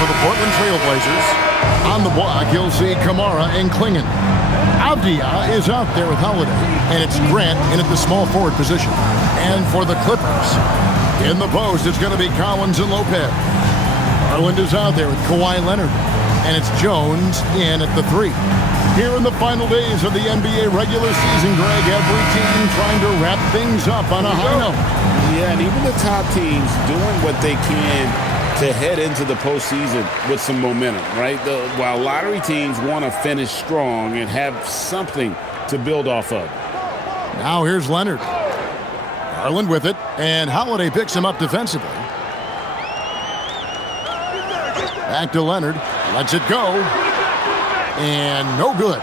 for the Portland Trailblazers. On the block, you'll see Kamara and Klingon. Avdia is out there with Holiday, and it's Grant in at the small forward position. And for the Clippers, in the post, it's going to be Collins and Lopez. Garland is out there with Kawhi Leonard, and it's Jones in at the 3. Here in the final days of the NBA regular season, Greg, every team trying to wrap things up on a high note. Yeah, and even the top teams doing what they can to head into the postseason with some momentum, right? While lottery teams want to finish strong and have something to build off of. Now here's Leonard. Garland with it, and Holiday picks him up defensively. Back to Leonard, lets it go, and no good.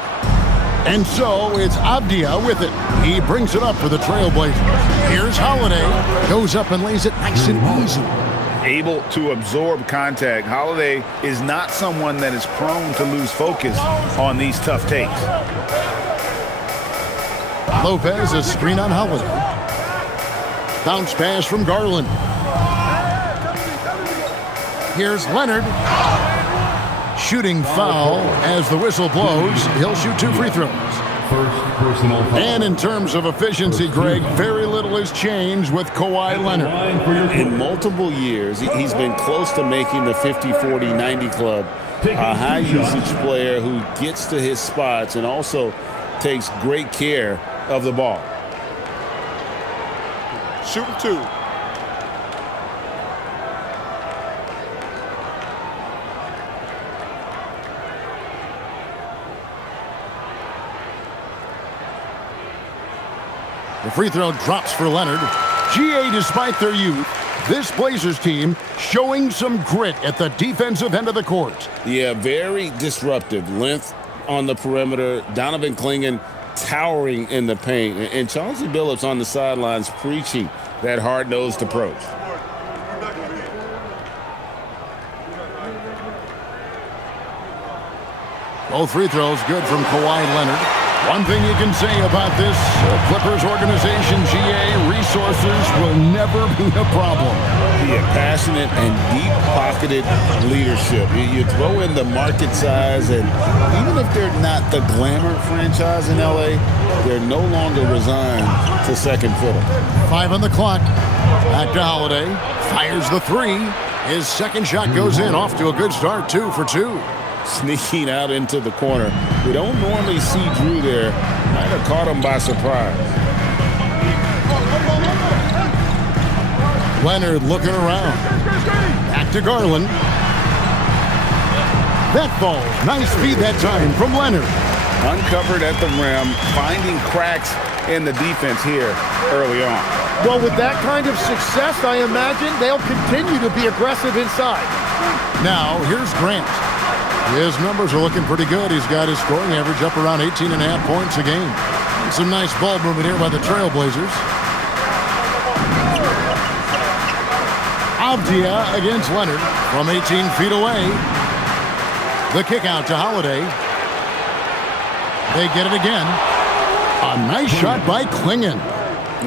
And so it's Avdia with it. He brings it up for the Trailblazers. Here's Holiday, goes up and lays it nice and easy. Able to absorb contact. Holiday is not someone that is prone to lose focus on these tough takes. Lopez, a screen on Holiday. Bounce pass from Garland. Here's Leonard. Shooting foul as the whistle blows. He'll shoot 2 free throws. First personal foul. And in terms of efficiency, Greg, very little has changed with Kawhi Leonard. In multiple years, he's been close to making the 50, 40, 90 club. A high usage player who gets to his spots and also takes great care of the ball. Shooting 2. The free throw drops for Leonard. GA, despite their youth, this Blazers team showing some grit at the defensive end of the court. Yeah, very disruptive. Length on the perimeter. Donovan Klingon towering in the paint. And Chauncey Billups on the sidelines preaching that hard-nosed approach. Both free throws good from Kawhi Leonard. One thing you can say about this Clippers organization, GA, resources will never be a problem. Yeah, passionate and deep-pocketed leadership. You throw in the market size, and even if they're not the glamour franchise in L.A., they're no longer resigned to second fiddle. 5 on the clock. Back to Holiday. Fires the 3. His second shot goes in. Off to a good start, 2 for 2. Sneaking out into the corner. We don't normally see Drew there. Might have caught him by surprise. Leonard looking around. Back to Garland. That falls. Nice feed that time from Leonard. Uncovered at the rim, finding cracks in the defense here early on. Well, with that kind of success, I imagine they'll continue to be aggressive inside. Now, here's Grant. His numbers are looking pretty good. He's got his scoring average up around 18.5 points a game. Some nice ball movement here by the Trailblazers. Avdia against Leonard from 18 feet away. The kick out to Holiday. They get it again. A nice shot by Klingon.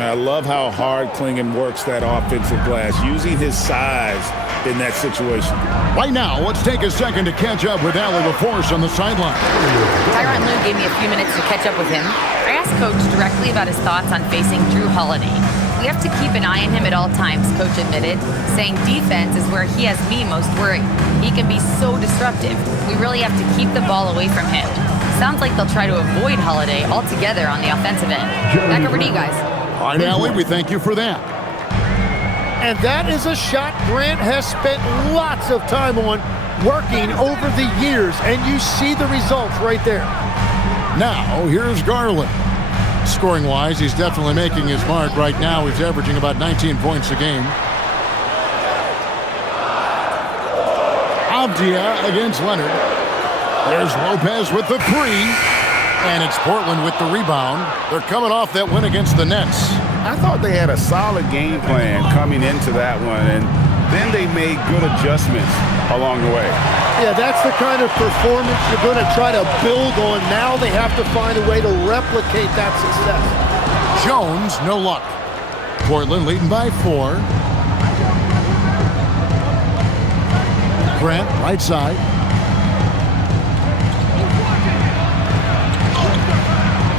I love how hard Klingon works that offensive glass, using his size in that situation. Right now, let's take a second to catch up with Allie LaForce on the sideline. Tyronn Lue gave me a few minutes to catch up with him. I asked Coach directly about his thoughts on facing Drew Holiday. We have to keep an eye on him at all times, Coach admitted, saying defense is where he has me most worried. He can be so disruptive. We really have to keep the ball away from him. Sounds like they'll try to avoid Holiday altogether on the offensive end. Back over to you guys. All right, Allie, we thank you for that. And that is a shot Grant has spent lots of time on working over the years, and you see the results right there. Now, here's Garland. Scoring-wise, he's definitely making his mark. Right now, he's averaging about 19 points a game. Avdia against Leonard. There's Lopez with the 3. And it's Portland with the rebound. They're coming off that win against the Nets. I thought they had a solid game plan coming into that one, and then they made good adjustments along the way. Yeah, that's the kind of performance you're going to try to build on. Now they have to find a way to replicate that success. Jones, no luck. Portland leading by 4. Grant, right side.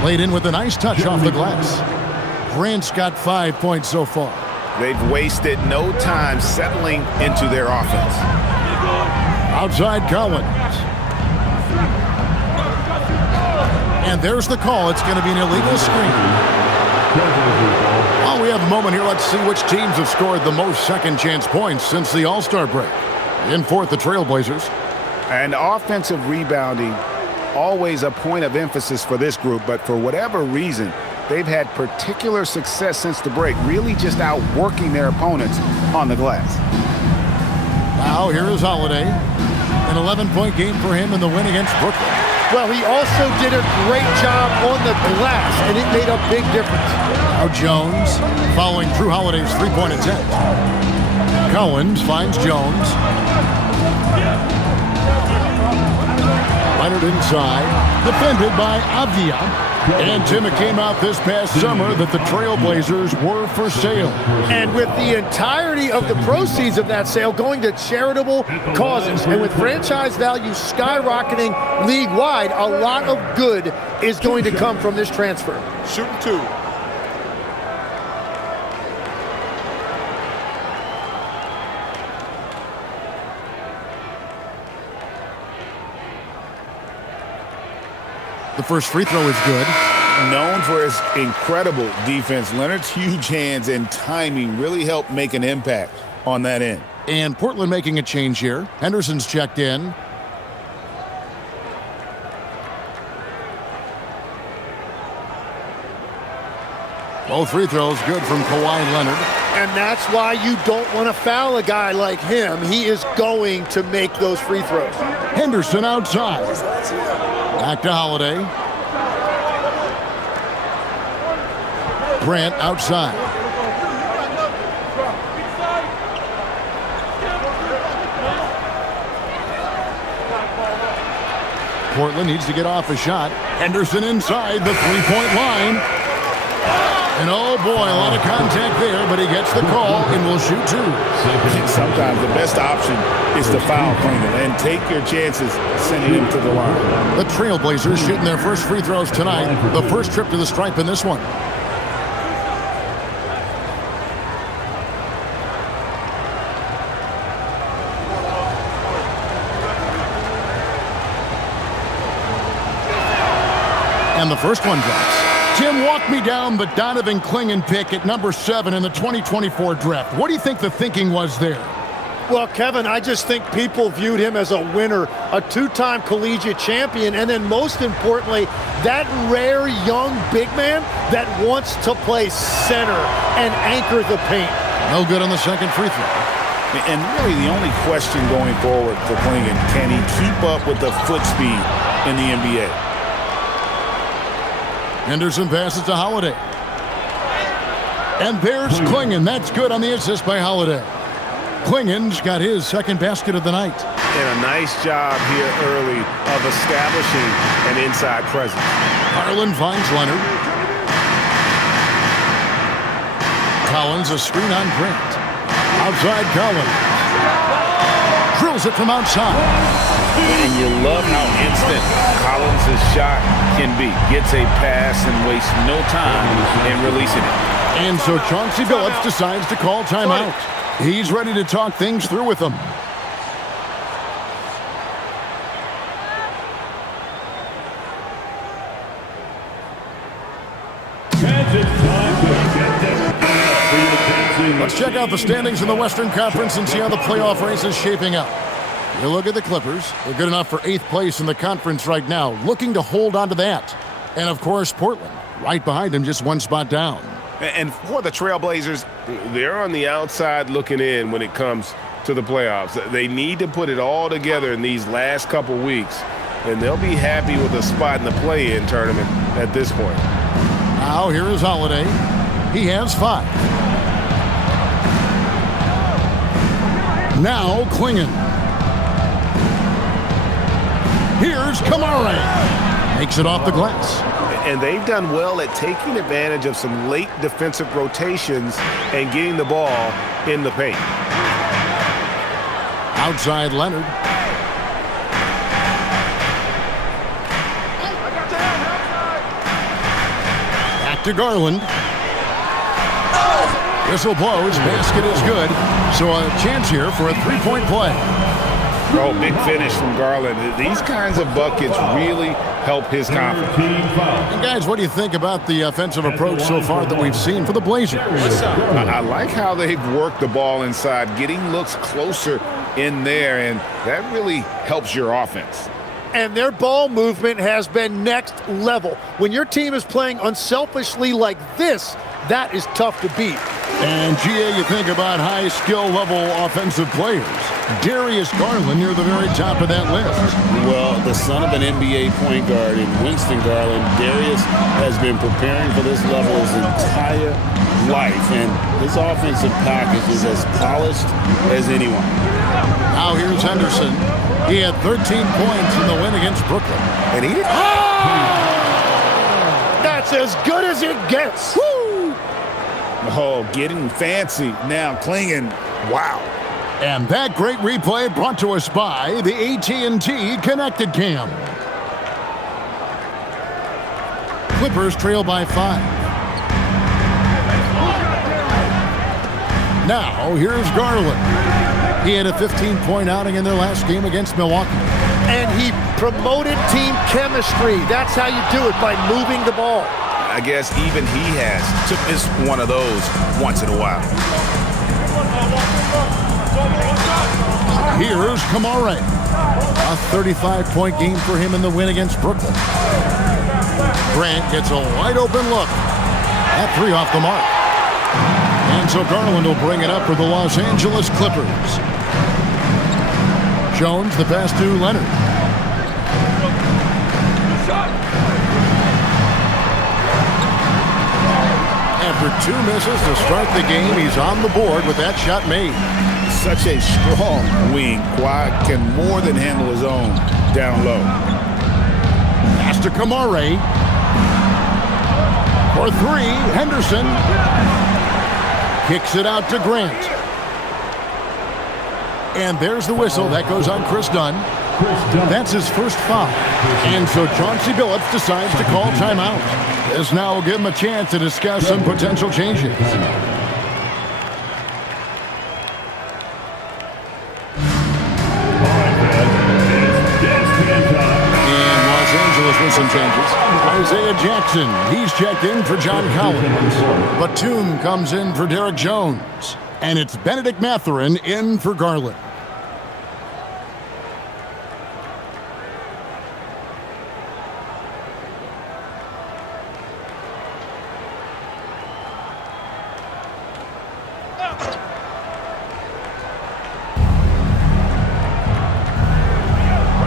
Laid in with a nice touch off the glass. Grant's got 5 points so far. They've wasted no time settling into their offense. Outside Collins. And there's the call. It's going to be an illegal screen. While we have a moment here, let's see which teams have scored the most second chance points since the All-Star break. In fourth, the Trailblazers. And offensive rebounding, always a point of emphasis for this group, but for whatever reason, they've had particular success since the break, really just outworking their opponents on the glass. Now here is Holiday. An 11-point game for him in the win against Brooklyn. Well, he also did a great job on the glass, and it made a big difference. Now Jones following Drew Holiday's three-point attempt. Collins finds Jones. Leonard inside, defended by Avdia. And Tim, it came out this past summer that the Trailblazers were for sale. And with the entirety of the proceeds of that sale going to charitable causes, and with franchise value skyrocketing league-wide, a lot of good is going to come from this transfer. Shooting two. The first free throw is good. Known for his incredible defense, Leonard's huge hands and timing really helped make an impact on that end. And Portland making a change here. Henderson's checked in. Both free throws good from Kawhi Leonard. And that's why you don't want to foul a guy like him. He is going to make those free throws. Henderson outside. Back to Holiday. Grant outside. Portland needs to get off a shot. Henderson inside the three-point line. And oh boy, a lot of contact there, but he gets the call and will shoot two. Sometimes the best option is to foul Klingon and take your chances sending him to the line. The Trailblazers shooting their first free throws tonight. The first trip to the stripe in this one. And the first one drops. Tim, walk me down the Donovan Klingon pick at number 7 in the 2024 draft. What do you think the thinking was there? Well, Kevin, I just think people viewed him as a winner, a two-time collegiate champion, and then most importantly, that rare young big man that wants to play center and anchor the paint. No good on the second free throw. And really the only question going forward for Klingon, can he keep up with the foot speed in the NBA? Henderson passes to Holiday. And there's Klingon. That's good on the assist by Holiday. Klingon's got his second basket of the night. And a nice job here early of establishing an inside presence. Harlan finds Leonard. Collins, a screen on Grant. Outside Collins. Drills it from outside. And you love how instant Collins' shot can be. Gets a pass and wastes no time in releasing it. And so Chauncey Billups decides to call timeout. He's ready to talk things through with them. Let's check out the standings in the Western Conference and see how the playoff race is shaping up. You look at the Clippers. They're good enough for 8th place in the conference right now, looking to hold on to that. And, of course, Portland, right behind them, just one spot down. And for the Trailblazers, they're on the outside looking in when it comes to the playoffs. They need to put it all together in these last couple weeks, and they'll be happy with a spot in the play-in tournament at this point. Now, here is Holiday. He has 5. Now, Klingon. Here's Kamara. Makes it off the glass. And they've done well at taking advantage of some late defensive rotations and getting the ball in the paint. Outside Leonard. Back to Garland. Whistle blows. Basket is good. So a chance here for a three-point play. Oh, big finish from Garland. These kinds of buckets really help his confidence. And guys, what do you think about the offensive approach so far that we've seen for the Blazers? I like how they've worked the ball inside, getting looks closer in there, and that really helps your offense. And their ball movement has been next level. When your team is playing unselfishly like this, that is tough to beat. And, GA, you think about high skill level offensive players. Darius Garland near the very top of that list. Well, the son of an NBA point guard in Winston Garland, Darius has been preparing for this level his entire life, and his offensive package is as polished as anyone. Now here's Henderson. He had 13 points in the win against Brooklyn. And he did. That's as good as it gets. Woo! Oh, getting fancy. Now clinging. Wow. And that great replay brought to us by the AT&T Connected Cam. Clippers trail by 5. Now, here's Garland. He had a 15-point outing in their last game against Milwaukee. And he promoted team chemistry. That's how you do it, by moving the ball. I guess even he has to miss one of those once in a while. Here's Kamara. A 35-point game for him in the win against Brooklyn. Grant gets a wide-open look. That three off the mark. And so Garland will bring it up for the Los Angeles Clippers. Jones, the pass to Leonard. After 2 misses to start the game, he's on the board with that shot made. Such a strong wing. Kawhi can more than handle his own down low. Pass to Kamara. For 3, Henderson. Kicks it out to Grant. And there's the whistle. That goes on Chris Dunn. That's his first foul. And so Chauncey Billups decides to call timeout. This now will give him a chance to discuss some potential changes. And Los Angeles with some changes. Isaiah Jackson, he's checked in for John Collins. Batum comes in for Derek Jones. And it's Benedict Mathurin in for Garland.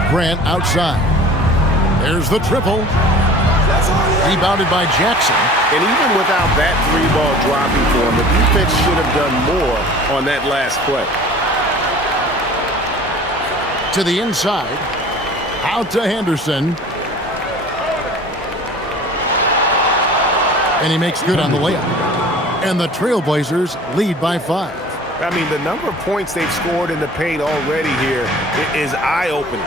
Grant outside. There's the triple. Rebounded by Jackson. And even without that 3-ball dropping for him, the defense should have done more on that last play. To the inside. Out to Henderson. And he makes good on the layup. And the Trailblazers lead by 5. I mean, the number of points they've scored in the paint already here is eye-opening.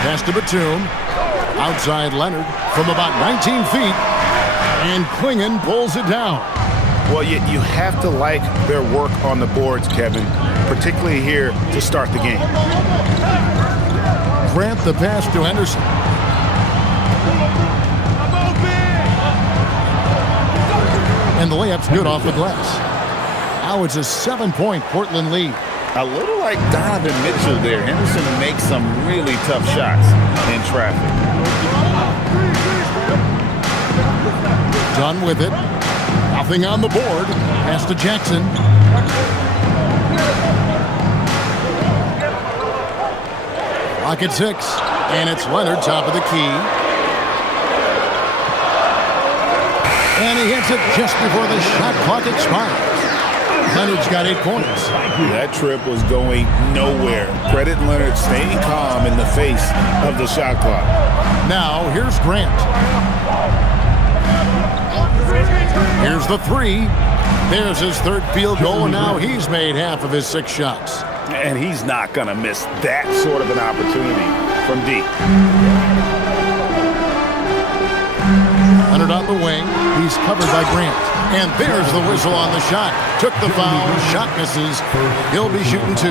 Pass to Batum. Outside Leonard from about 19 feet. And Klingon pulls it down. Well, you have to like their work on the boards, Kevin, particularly here to start the game. Grant the pass to Henderson. And the layup's good off the glass. Now it's a 7-point Portland lead. A little like Donovan Mitchell there. Henderson makes some really tough shots in traffic. Done with it. Nothing on the board. Pass to Jackson. Clock at 6. And it's Leonard, top of the key. And he hits it just before the shot clock expires. Leonard's got 8 points. That trip was going nowhere. Credit Leonard staying calm in the face of the shot clock. Now, here's Grant. Here's the three. There's his third field goal, and now he's made half of his 6 shots. And he's not going to miss that sort of an opportunity from deep. Leonard on the wing. He's covered by Grant. And there's the whistle on the shot. Took the foul. Shot misses. He'll be shooting 2.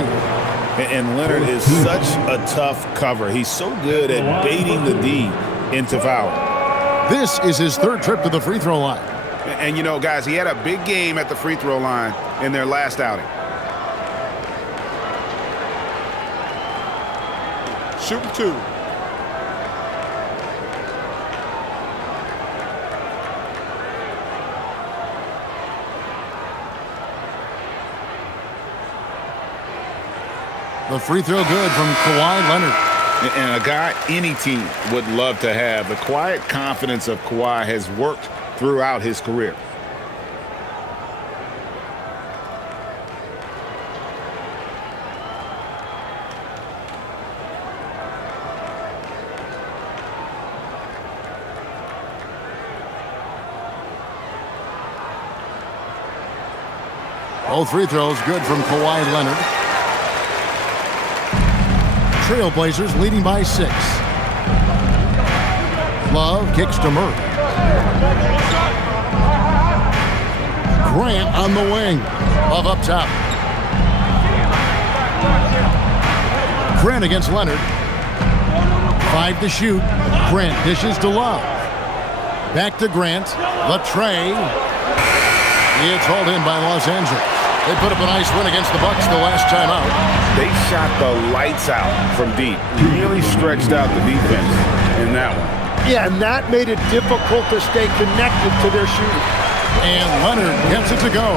And Leonard is such a tough cover. He's so good at baiting the D into fouling. This is his 3rd trip to the free throw line. And, you know, guys, he had a big game at the free throw line in their last outing. Shooting 2. The free throw good from Kawhi Leonard. And a guy any team would love to have. The quiet confidence of Kawhi has worked throughout his career. Both free throws good from Kawhi Leonard. Trailblazers leading by 6. Love kicks to Murray. Grant on the wing. Love up top. Grant against Leonard. 5 to shoot. Grant dishes to Love. Back to Grant. The tray. It's hauled in by Los Angeles. They put up a nice win against the Bucks the last time out. They shot the lights out from deep. Really stretched out the defense in that one. Yeah, and that made it difficult to stay connected to their shooting. And Leonard gets it to go.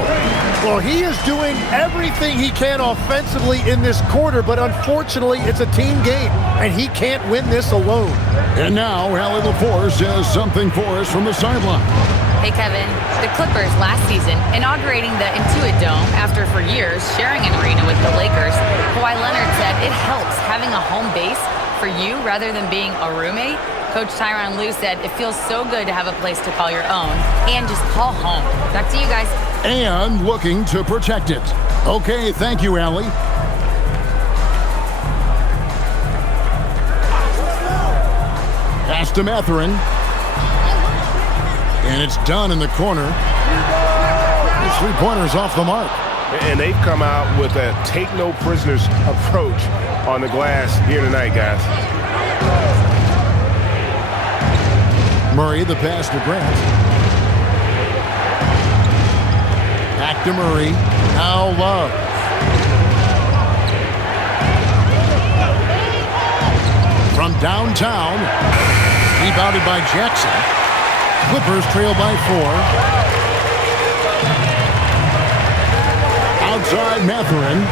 Well, he is doing everything he can offensively in this quarter, but unfortunately, it's a team game, and he can't win this alone. And now, Allie LaForce has something for us from the sideline. Hey, Kevin. The Clippers last season inaugurating the Intuit Dome after for years sharing an arena with the Lakers. Kawhi Leonard said it helps having a home base for you rather than being a roommate. Coach Tyronn Lue said it feels so good to have a place to call your own and just call home. Back to you guys. And looking to protect it. Okay, thank you, Allie. Pass to Mathurin. And it's done in the corner. His 3-pointer's off the mark. And they've come out with a take-no-prisoners approach on the glass here tonight, guys. Murray, the pass to Grant. Back to Murray. Now Love. From downtown. Rebounded by Jackson. Clippers trail by 4. Outside Mathurin.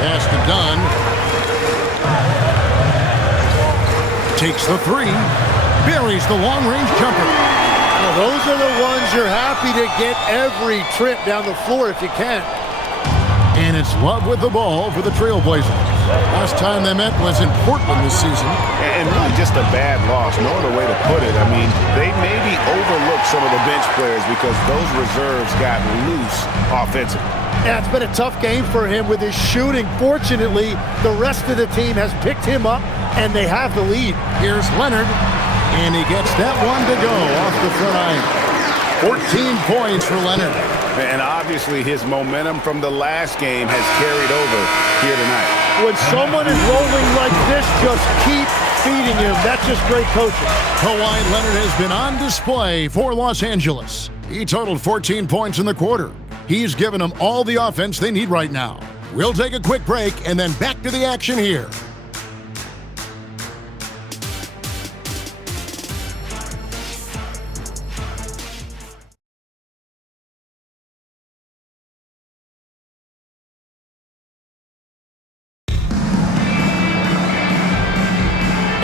Pass to Dunn. Takes the 3. Buries the long-range jumper. Well, those are the ones you're happy to get every trip down the floor if you can. And it's Love with the ball for the Trailblazers. Last time they met was in Portland this season. And really just a bad loss, no other way to put it. I mean, they maybe overlooked some of the bench players because those reserves got loose offensively. Yeah, it's been a tough game for him with his shooting. Fortunately, the rest of the team has picked him up, and they have the lead. Here's Leonard, and he gets that one to go off the front iron. 14 points for Leonard. And obviously his momentum from the last game has carried over here tonight. When someone is rolling like this, just keep feeding him. That's just great coaching. Kawhi Leonard has been on display for Los Angeles. He totaled 14 points in the quarter. He's given them all the offense they need right now. We'll take a quick break and then back to the action here.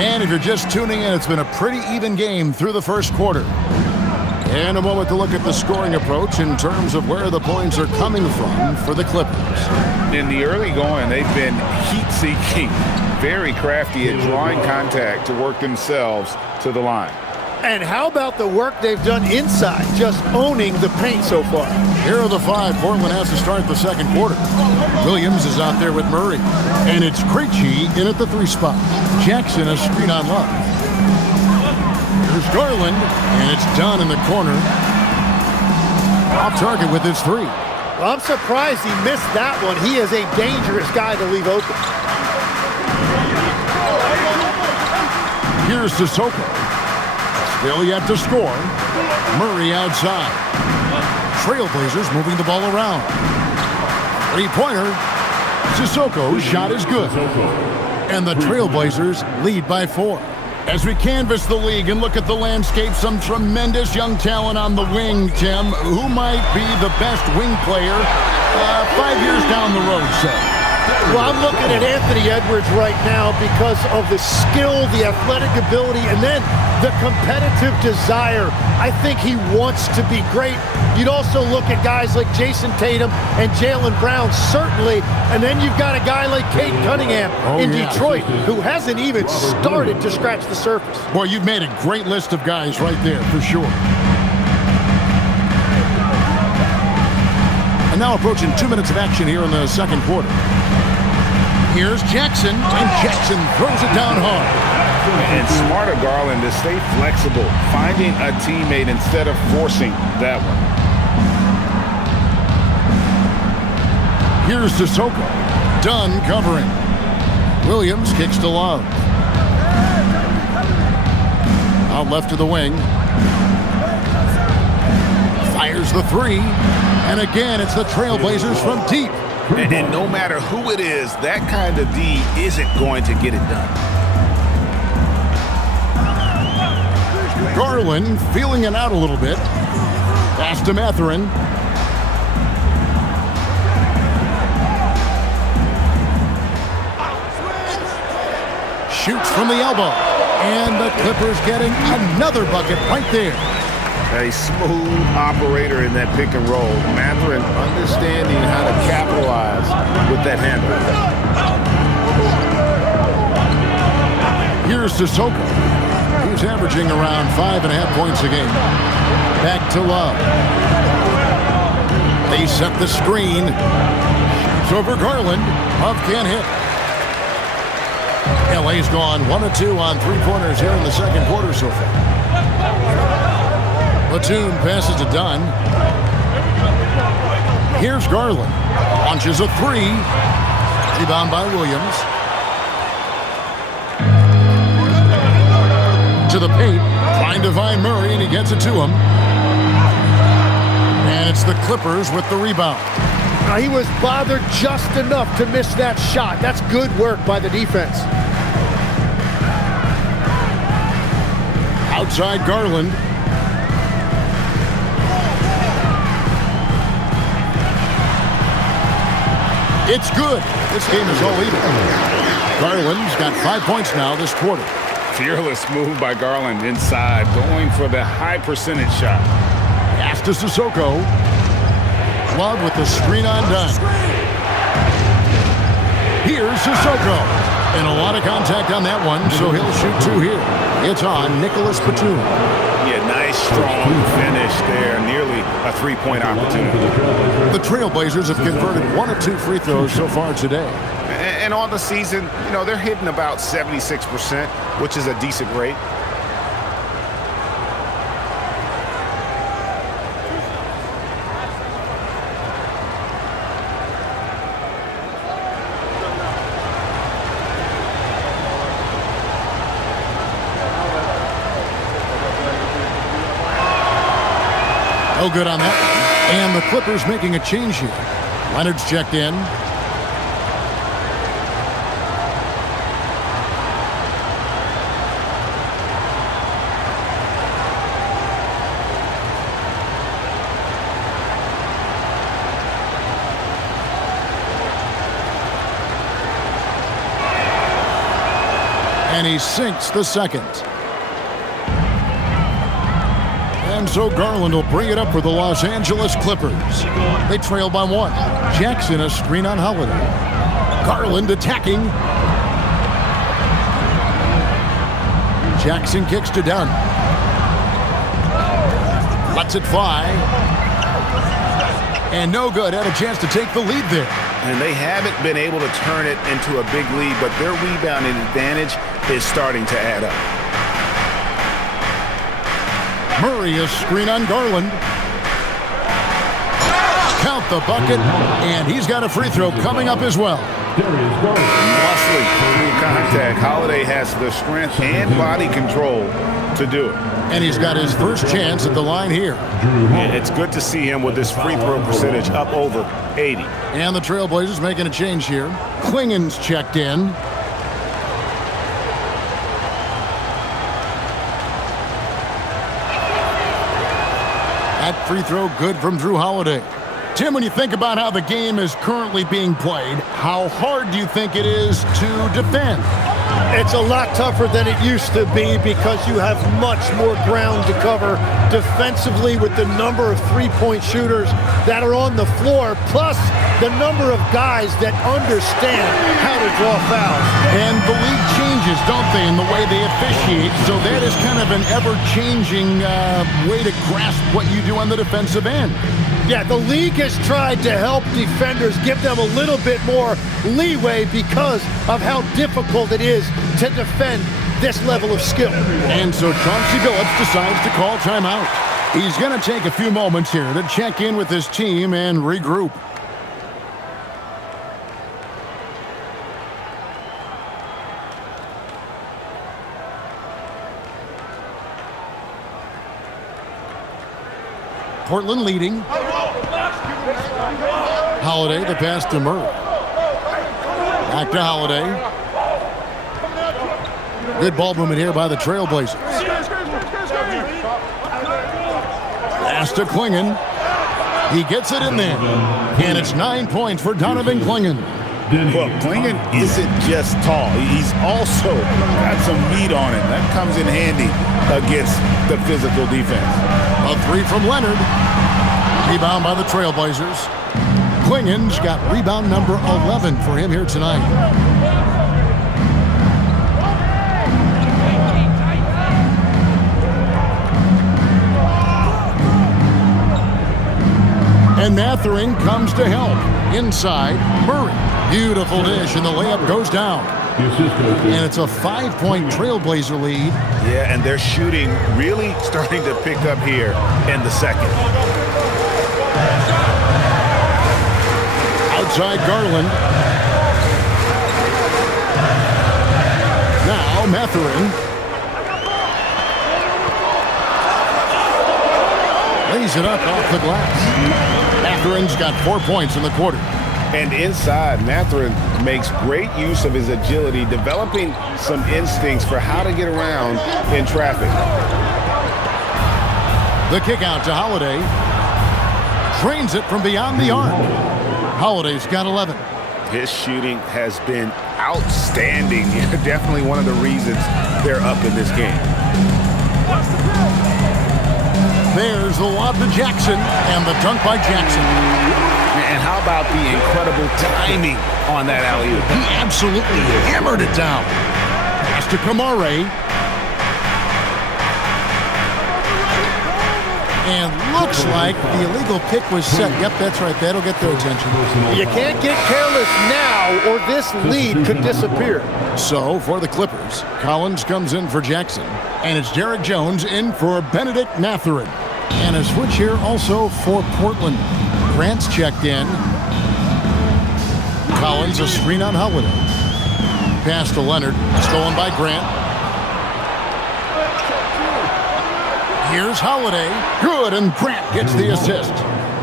And if you're just tuning in, it's been a pretty even game through the first quarter. And a moment to look at the scoring approach in terms of where the points are coming from for the Clippers. In the early going, they've been heat-seeking, very crafty at drawing contact to work themselves to the line. And how about the work they've done inside, just owning the paint so far? Here are the 5 Portland has to start the second quarter. Williams is out there with Murray. And it's Krejci in at the 3 spot. Jackson a screen on Love. Here's Garland, and it's Dunn in the corner. Off target with his 3. Well, I'm surprised he missed that one. He is a dangerous guy to leave open. Here's Sissoko. Still yet to score. Murray outside. Trailblazers moving the ball around. 3-pointer. Sissoko's shot is good. And the Trailblazers lead by 4. As we canvass the league and look at the landscape, some tremendous young talent on the wing, Tim. Who might be the best wing player 5 years down the road, say? Well, I'm looking at Anthony Edwards right now because of the skill, the athletic ability, and then the competitive desire. I think he wants to be great. You'd also look at guys like Jason Tatum and Jaylen Brown, certainly. And then you've got a guy like Cade Cunningham in Detroit, who hasn't even started to scratch the surface. Boy, you've made a great list of guys right there, for sure. And now approaching 2 minutes of action here in the second quarter. Here's Jackson, and Jackson throws it down hard. And smart of Garland to stay flexible, finding a teammate instead of forcing that one. Here's Sissoko. Dunn covering. Williams kicks to Love. Out left to the wing. Fires the 3. And again, it's the Trailblazers from deep. And no matter who it is, that kind of D isn't going to get it done. Garland feeling it out a little bit. Pass to Mathurin. Shoots from the elbow. And the Clippers getting another bucket right there. A smooth operator in that pick and roll. Mathurin understanding how to capitalize with that handle. Here's Sissoko. He's averaging around 5.5 points a game. Back to Love. They set the screen. Shoots over Garland. Love can't hit. LA's gone 1 of 2 on 3-pointers here in the second quarter so far. Platoon passes to Dunn. Here's Garland. Launches a 3. Rebound by Williams. To the paint. Trying to find Murray, and he gets it to him. And it's the Clippers with the rebound. Now, he was bothered just enough to miss that shot. That's good work by the defense. Outside Garland. It's good. This game is all even. Garland's got 5 points now this quarter. Fearless move by Garland inside, going for the high percentage shot. Pass to Sissoko. Love with the screen on Dunn. Here's Sissoko. And a lot of contact on that one, so he'll shoot 2 here. It's on Nicholas Batum. Yeah, nice, strong finish there. Nearly a 3-point opportunity. The Trailblazers have converted 1 of 2 free throws so far today. And on the season, you know, they're hitting about 76%, which is a decent rate. No good on that one. And the Clippers making a change here. Leonard's checked in. And he sinks the second. And so Garland will bring it up for the Los Angeles Clippers. They trail by 1. Jackson a screen on Holiday. Garland attacking. Jackson kicks to Dunn. Lets it fly. And no good. Had a chance to take the lead there. And they haven't been able to turn it into a big lead, but their rebounding advantage is starting to add up. Murray, a screen on Garland. Count the bucket, and he's got a free throw coming up as well. Muscly through contact. Holiday has the strength and body control to do it. And he's got his first chance at the line here. It's good to see him with his free throw percentage up over 80. And the Trailblazers making a change here. Klingen's checked in. That free throw good from Drew Holiday. Tim, when you think about how the game is currently being played, how hard do you think it is to defend? It's a lot tougher than it used to be because you have much more ground to cover defensively with the number of three-point shooters that are on the floor, plus the number of guys that understand how to draw fouls. And the league changes, don't they, in the way they officiate, so that is kind of an ever-changing way to grasp what you do on the defensive end. Yeah, the league has tried to help defenders, give them a little bit more leeway because of how difficult it is to defend this level of skill. And so Chauncey Billups decides to call timeout. He's going to take a few moments here to check in with his team and regroup. Portland leading. Holiday, the pass to Murray. Back to Holiday. Good ball movement here by the Trailblazers. Pass to Klingen. He gets it in there. And it's 9 points for Donovan Klingen. Well, Klingen isn't just tall. He's also got some meat on him. That comes in handy against the physical defense. A three from Leonard. Rebound by the Trailblazers. Klingen's got rebound number 11 for him here tonight. And Mathering comes to help. Inside, Murray. Beautiful dish, and the layup goes down. And it's a 5-point Trailblazer lead. Yeah, and their shooting really starting to pick up here in the second. Outside Garland. Now Mathering. Lays it up off the glass. Mathering's got 4 points in the quarter. And inside, Mathering makes great use of his agility, developing some instincts for how to get around in traffic. The kick out to Holiday. Drains it from beyond the arc. Holiday's got 11. His shooting has been outstanding. Definitely one of the reasons they're up in this game. There's the lob to Jackson, and the dunk by Jackson. And how about the incredible timing on that alley-oop? He absolutely hammered it down. Pass to Kamare. And looks like the illegal pick was set. Yep, that's right. That'll get their attention. You can't get careless now, or this lead could disappear. So, for the Clippers, Collins comes in for Jackson. And it's Derek Jones in for Benedict Mathering. And a switch here also for Portland. Grant's checked in. Collins, a screen on Holiday. Pass to Leonard. Stolen by Grant. Here's Holiday. Good, and Grant gets the assist.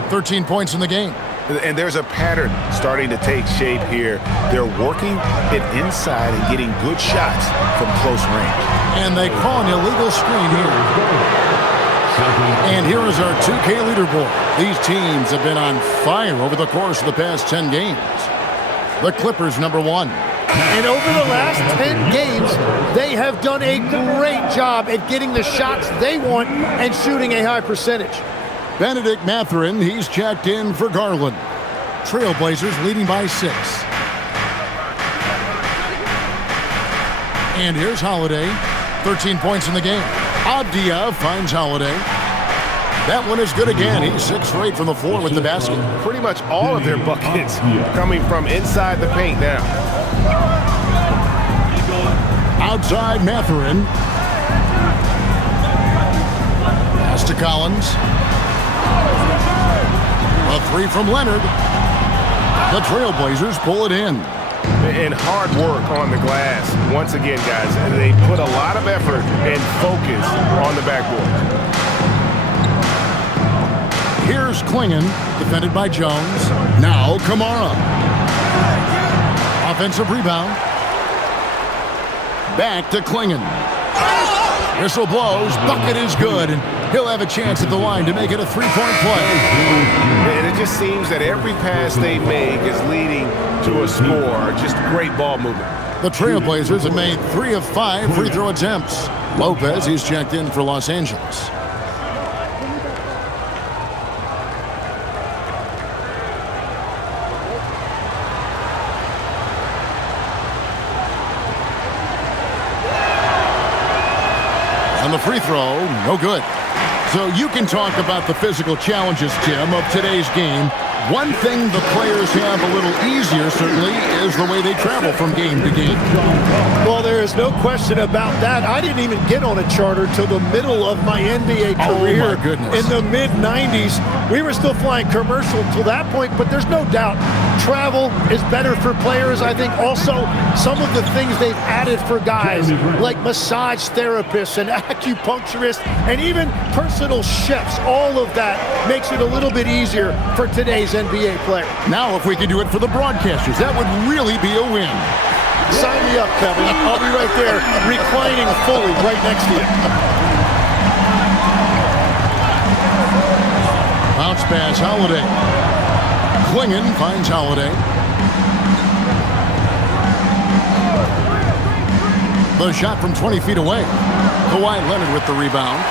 13 points in the game. And there's a pattern starting to take shape here. They're working it inside and getting good shots from close range. And they call an illegal screen here. And here is our 2K leaderboard. These teams have been on fire over the course of the past 10 games. The Clippers, number 1. And over the last 10 games, they have done a great job at getting the shots they want and shooting a high percentage. Benedict Mathering, he's checked in for Garland. Trailblazers leading by 6. And here's Holiday. 13 points in the game. Avdia finds Holiday. That one is good again. He's 6 for 8 from the floor with the basket. Pretty much all of their buckets coming from inside the paint now. Outside Mathurin. Pass to Collins. A 3 from Leonard. The Trailblazers pull it in. And hard work on the glass. Once again, guys, they put a lot of effort and focus on the backboard. Here's Klingon, defended by Jones. Now Kamara. Offensive rebound. Back to Klingon. Whistle blows. Bucket is good. And he'll have a chance at the line to make it a 3-point play. And it just seems that every pass they make is leading to a score. Just great ball movement. The Trailblazers have made 3 of 5 free throw attempts. Lopez, he's checked in for Los Angeles. On the free throw, no good. So you can talk about the physical challenges, Tim, of today's game. One thing the players have a little easier, certainly, is the way they travel from game to game. Well, there is no question about that. I didn't even get on a charter till the middle of my NBA career. Oh, my goodness. In the mid-90s. We were still flying commercial until that point, but there's no doubt travel is better for players. I think also some of the things they've added for guys, like massage therapists and acupuncturists and even personal chefs, all of that makes it a little bit easier for today's NBA player. Now, if we can do it for the broadcasters, that would really be a win. Sign me up, Kevin. I'll be right there, reclining fully right next to you. Bounce pass, Holiday. Klingon finds Holiday. The shot from 20 feet away. Kawhi Leonard with the rebound.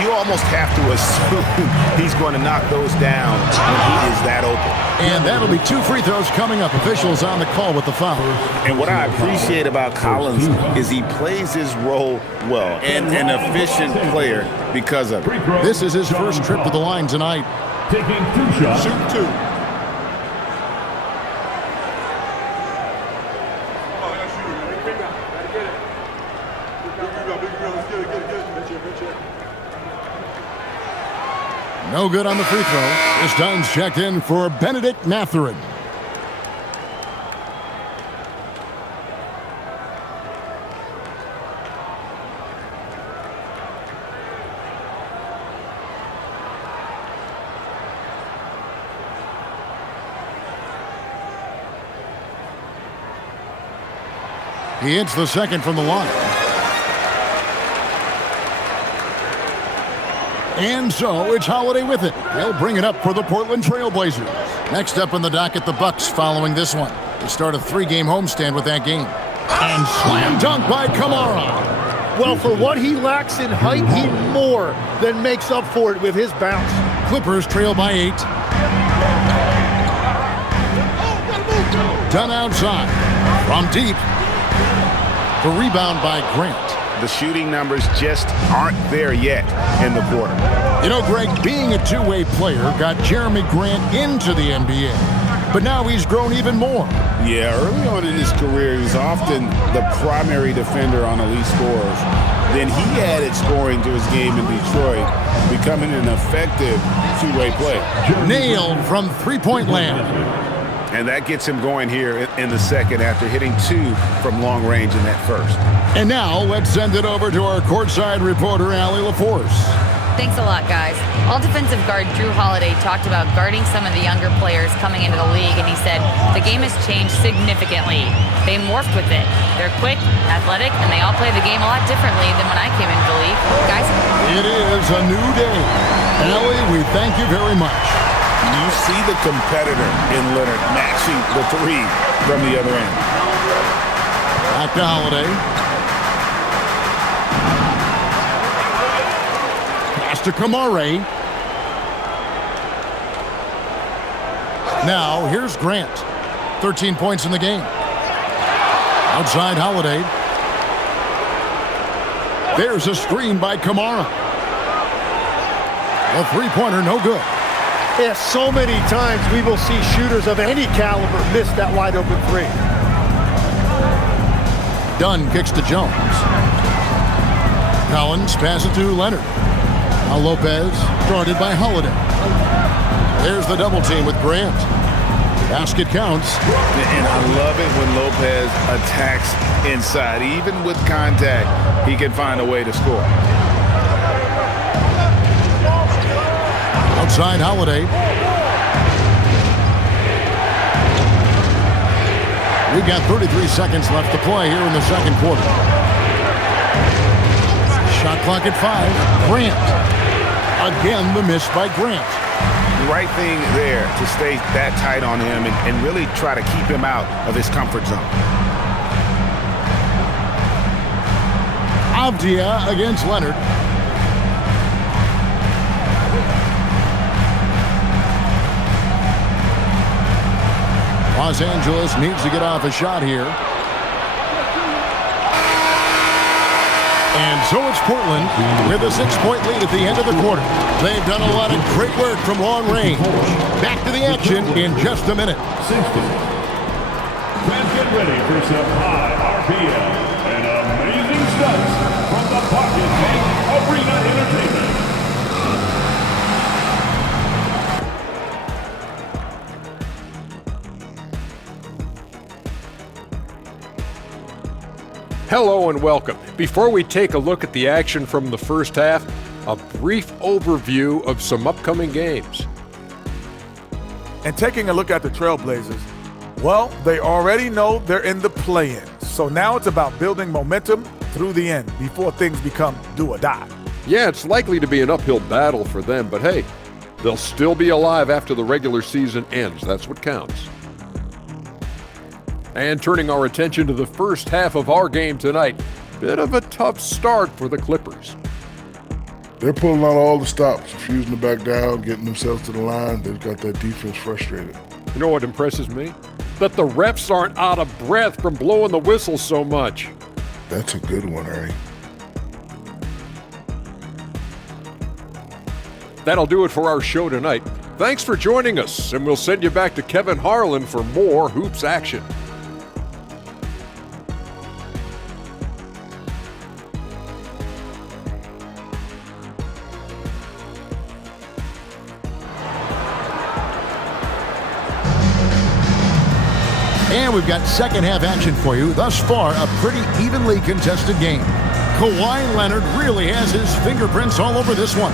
You almost have to assume he's going to knock those down when he is that open. And that'll be 2 free throws coming up. Officials on the call with the foul. And what I appreciate about Collins is he plays his role well and an efficient player because of it. This is his first trip to the line tonight. Taking 2 shots. Shoot 2. No good on the free throw. This time's checked in for Benedict Mathurin. He hits the second from the line. And so it's Holiday with it. They'll bring it up for the Portland Trailblazers. Next up on the docket, the Bucks following this one. They start a 3-game homestand with that game. And slam dunk by Kamara. Well, for what he lacks in height, he more than makes up for it with his bounce. Clippers trail by 8. Done outside. From deep. The rebound by Grant. The shooting numbers just aren't there yet in the quarter. You know, Greg, being a two-way player got Jeremy Grant into the NBA. But now he's grown even more. Yeah, early on in his career, he was often the primary defender on elite scorers. Then he added scoring to his game in Detroit, becoming an effective two-way player. Nailed from three-point land. And that gets him going here in the second after hitting 2 from long range in that first. And now let's send it over to our courtside reporter, Allie LaForce. Thanks a lot, guys. All defensive guard Drew Holiday talked about guarding some of the younger players coming into the league, and he said, the game has changed significantly. They morphed with it. They're quick, athletic, and they all play the game a lot differently than when I came into the league. Guys? It is a new day. Allie, we thank you very much. You see the competitor in Leonard matching the 3 from the other end. Back to Holiday. Pass to Kamara. Now, here's Grant. 13 points in the game. Outside Holiday. There's a screen by Kamara. The three-pointer, no good. Yeah, so many times we will see shooters of any caliber miss that wide-open three. Dunn kicks to Jones. Collins passes to Leonard. Now Lopez, guarded by Holiday. There's the double team with Grant. Basket counts. And I love it when Lopez attacks inside. Even with contact, he can find a way to score. Outside Holiday. We've got 33 seconds left to play here in the second quarter. Shot clock at 5. Grant. Again, the miss by Grant. The right thing there to stay that tight on him and really try to keep him out of his comfort zone. Avdia against Leonard. Los Angeles needs to get off a shot here. And so it's Portland with a 6-point lead at the end of the quarter. They've done a lot of great work from long range. Back to the action in just a minute. Fans, get ready for some high RPM and amazing stunts from the Pocket Bank Arena Entertainment. Hello and welcome. Before we take a look at the action from the first half, a brief overview of some upcoming games. And taking a look at the Trailblazers, well, they already know they're in the play-in. So now it's about building momentum through the end before things become do or die. Yeah, it's likely to be an uphill battle for them, but hey, they'll still be alive after the regular season ends. That's what counts. And turning our attention to the first half of our game tonight, bit of a tough start for the Clippers. They're pulling out all the stops, refusing to back down, getting themselves to the line. They've got that defense frustrated. You know what impresses me? That the refs aren't out of breath from blowing the whistle so much. That's a good one, Ernie. That'll do it for our show tonight. Thanks for joining us, and we'll send you back to Kevin Harlan for more hoops action. And we've got second half action for you. Thus far, a pretty evenly contested game. Kawhi Leonard really has his fingerprints all over this one.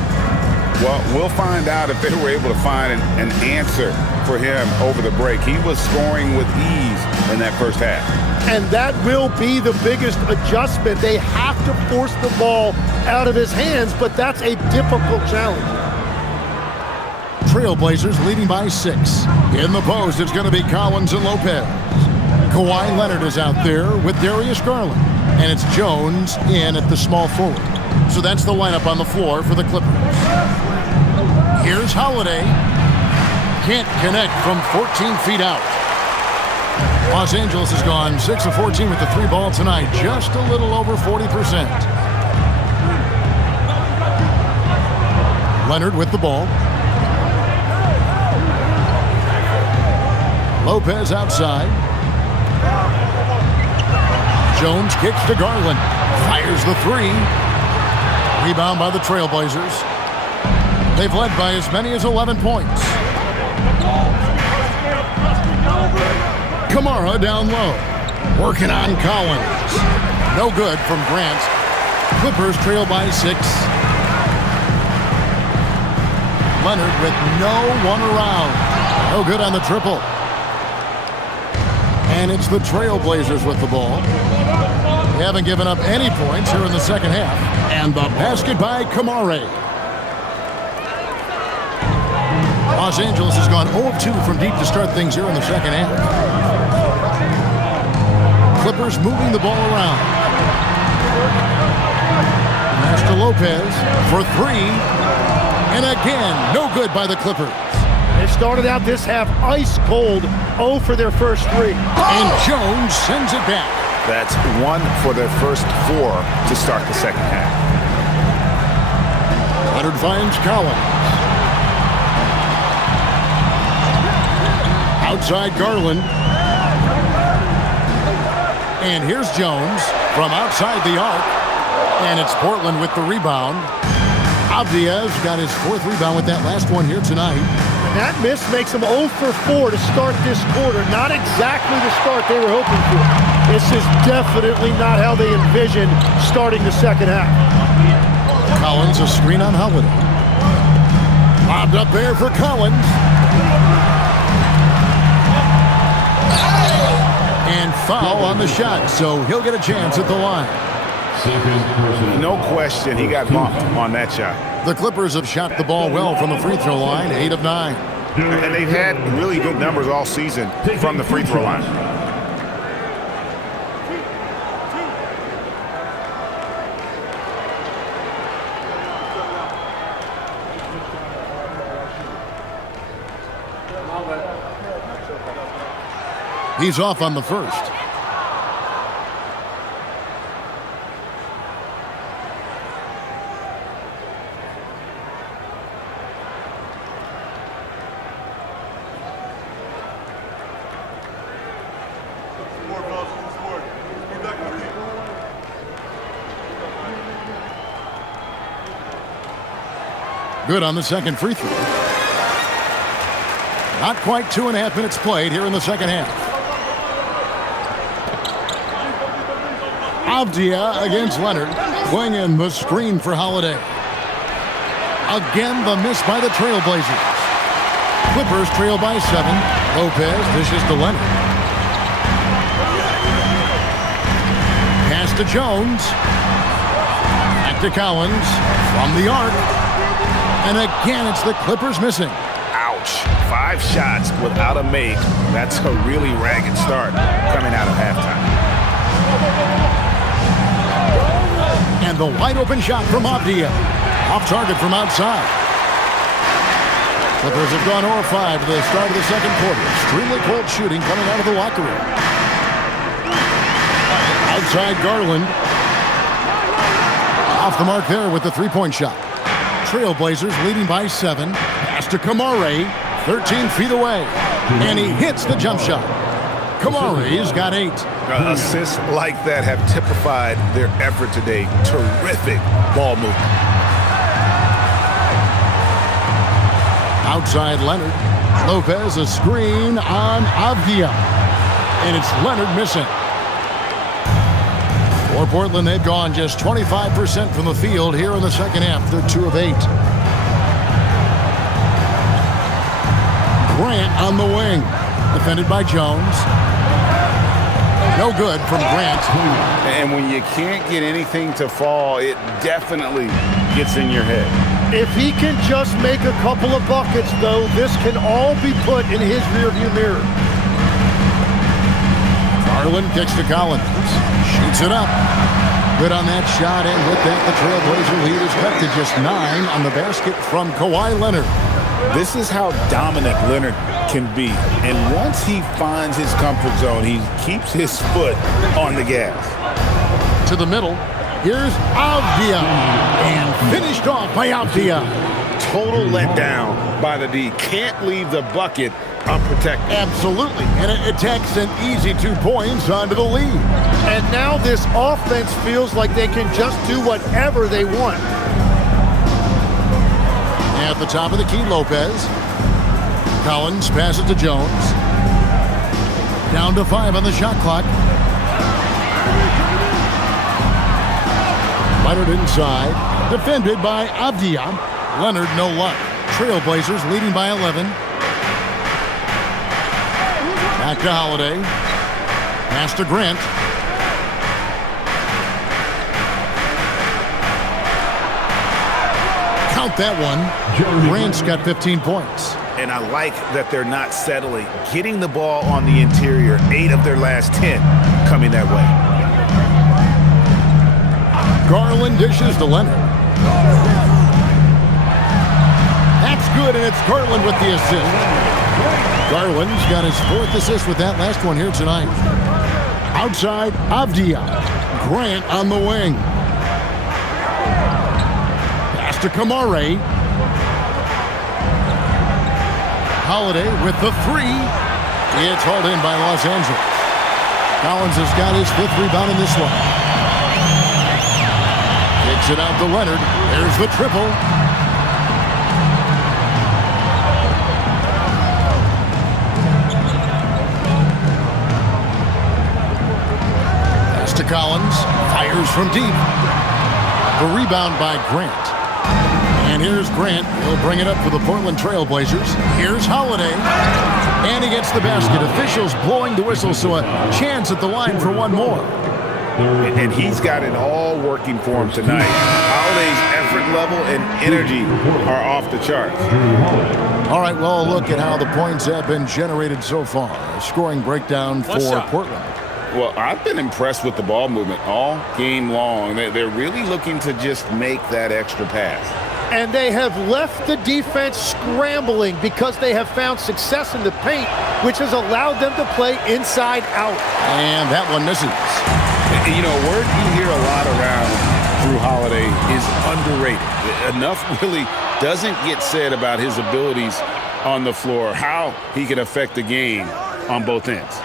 Well, we'll find out if they were able to find an answer for him over the break. He was scoring with ease in that first half. And that will be the biggest adjustment. They have to force the ball out of his hands, but that's a difficult challenge. Trailblazers leading by 6. In the post, it's going to be Collins and Lopez. Kawhi Leonard is out there with Darius Garland. And it's Jones in at the small forward. So that's the lineup on the floor for the Clippers. Here's Holiday. Can't connect from 14 feet out. Los Angeles has gone 6 of 14 with the 3 ball tonight. Just a little over 40%. Leonard with the ball. Lopez outside. Jones kicks to Garland. Fires the 3. Rebound by the Trailblazers. They've led by as many as 11 points. Kamara down low. Working on Collins. No good from Grant. Clippers trail by 6. Leonard with no one around. No good on the triple. And it's the Trailblazers with the ball. They haven't given up any points here in the second half. And the basket by Kamara. Los Angeles has gone 0 of 2 from deep to start things here in the second half. Clippers moving the ball around. Pass to Lopez for 3. And again, no good by the Clippers. They started out this half ice cold, 0 for their first 3. And Jones sends it back. That's 1 for their first 4 to start the second half. A Leonard finds Collins. Outside Garland. And here's Jones from outside the arc. And it's Portland with the rebound. Avdia's got his 4th rebound with that last one here tonight. And that miss makes them 0 for 4 to start this quarter. Not exactly the start they were hoping for. This is definitely not how they envisioned starting the second half. Collins, a screen on Holiday. Lobbed up there for Collins. And foul on the shot, so he'll get a chance at the line. No question he got bumped on that shot. The Clippers have shot the ball well from the free throw line, 8 of 9. And they've had really good numbers all season from the free throw line. He's off on the first. Good on the second free throw. Not quite 2.5 minutes played here in the second half. Avdia against Leonard, swinging the screen for Holiday. Again, the miss by the Trailblazers. Clippers trail by 7. Lopez dishes to Leonard. Pass to Jones. Back to Collins from the arc. And again, it's the Clippers missing. Ouch. 5 shots without a make. That's a really ragged start coming out of halftime. And the wide open shot from Avdia. Off target from outside. Clippers have gone 0-5 to the start of the second quarter. Extremely cold shooting coming out of the locker room. Outside Garland. Off the mark there with the three-point shot. Trailblazers leading by 7. Pass to Kamare, 13 feet away. And he hits the jump shot. Kamare's got 8. Assists like that have typified their effort today. Terrific ball movement. Outside Leonard. Lopez, a screen on Avdia. And it's Leonard missing. For Portland, they've gone just 25% from the field here in the second half. They're 2 of 8. Grant on the wing. Defended by Jones. No good from Grant. And when you can't get anything to fall, it definitely gets in your head. If he can just make a couple of buckets, though, this can all be put in his rearview mirror. Garland kicks to Collins. Shoots it up. Good on that shot, and with that, the Trailblazer lead is cut to just 9 on the basket from Kawhi Leonard. This is how dominant Leonard can be. And once he finds his comfort zone, he keeps his foot on the gas. To the middle. Here's Avdia. And finished off by Avdia. Total letdown by the D. Can't leave the bucket unprotected. Absolutely. And it takes an easy 2 points onto the lead. And now this offense feels like they can just do whatever they want. At the top of the key, Lopez. Collins passes to Jones. Down to 5 on the shot clock. Leonard inside. Defended by Avdia. Leonard no luck. Trailblazers leading by 11. Back to Holiday. Pass to Grant. Count that one. Grant's got 15 points. And I like that they're not settling. Getting the ball on the interior, 8 of their last 10 coming that way. Garland dishes to Leonard. That's good, and it's Garland with the assist. Garland's got his 4th assist with that last one here tonight. Outside, Avdia. Grant on the wing. Pass to Kamare. Holiday with the three. It's hauled in by Los Angeles. Collins has got his 5th rebound in this one. Kicks it out to Leonard. There's the triple. Pass to Collins. Fires from deep. The rebound by Grant. And here's Grant. He'll bring it up for the Portland Trail Blazers. Here's Holiday. And he gets the basket. Officials blowing the whistle, so a chance at the line for one more. And he's got it all working for him tonight. Holiday's effort level and energy are off the charts. All right, well, look at how the points have been generated so far. A scoring breakdown for Portland. Well, I've been impressed with the ball movement all game long. They're really looking to just make that extra pass. And they have left the defense scrambling because they have found success in the paint, which has allowed them to play inside out. And that one misses. You know, a word you hear a lot around Drew Holiday is underrated. Enough really doesn't get said about his abilities on the floor, how he can affect the game on both ends.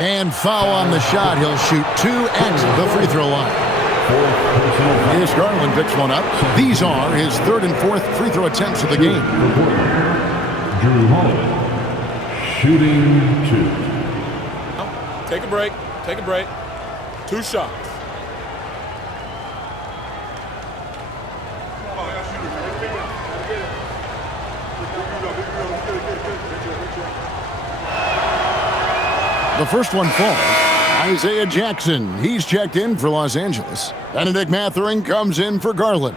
And foul on the shot. He'll shoot 2 at the free throw line. Here's Garland picks one up. These are his 3rd and 4th free throw attempts of the game. Drew Holiday, shooting 2. Take a break. Take a break. 2 shots. The first one falls. Isaiah Jackson, he's checked in for Los Angeles. Benedict Mathurin comes in for Garland.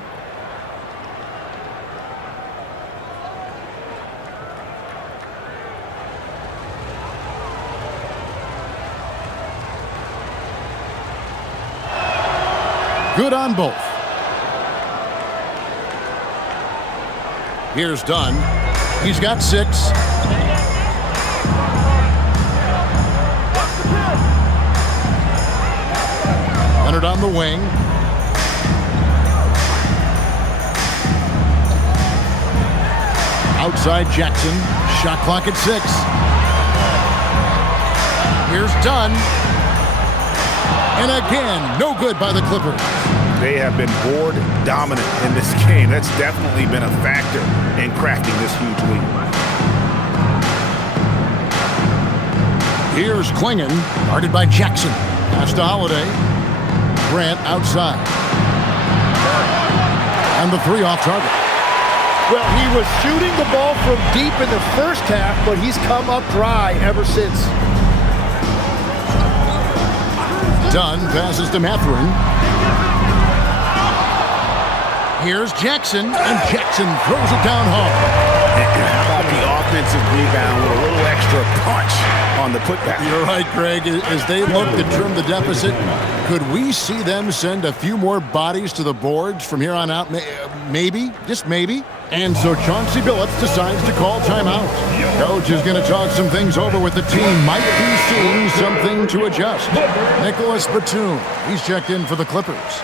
Good on both. Here's Dunn. He's got 6. Leonard on the wing. Outside Jackson. Shot clock at 6. Here's Dunn. And again, no good by the Clippers. They have been board dominant in this game. That's definitely been a factor in cracking this huge lead. Here's Klingon, guarded by Jackson. Pass to Holiday. Grant outside. And the 3 off target. Well, he was shooting the ball from deep in the first half, but he's come up dry ever since. Dunn passes to Mathurin. Here's Jackson, and Jackson throws it down hard. How about the offensive rebound with a little extra punch on the putback? You're right, Greg. As they look to trim the deficit, could we see them send a few more bodies to the boards from here on out? Maybe, just maybe. And so Chauncey Billups decides to call timeout. Coach is going to talk some things over with the team. Might be seeing something to adjust. Nicholas Batum, he's checked in for the Clippers.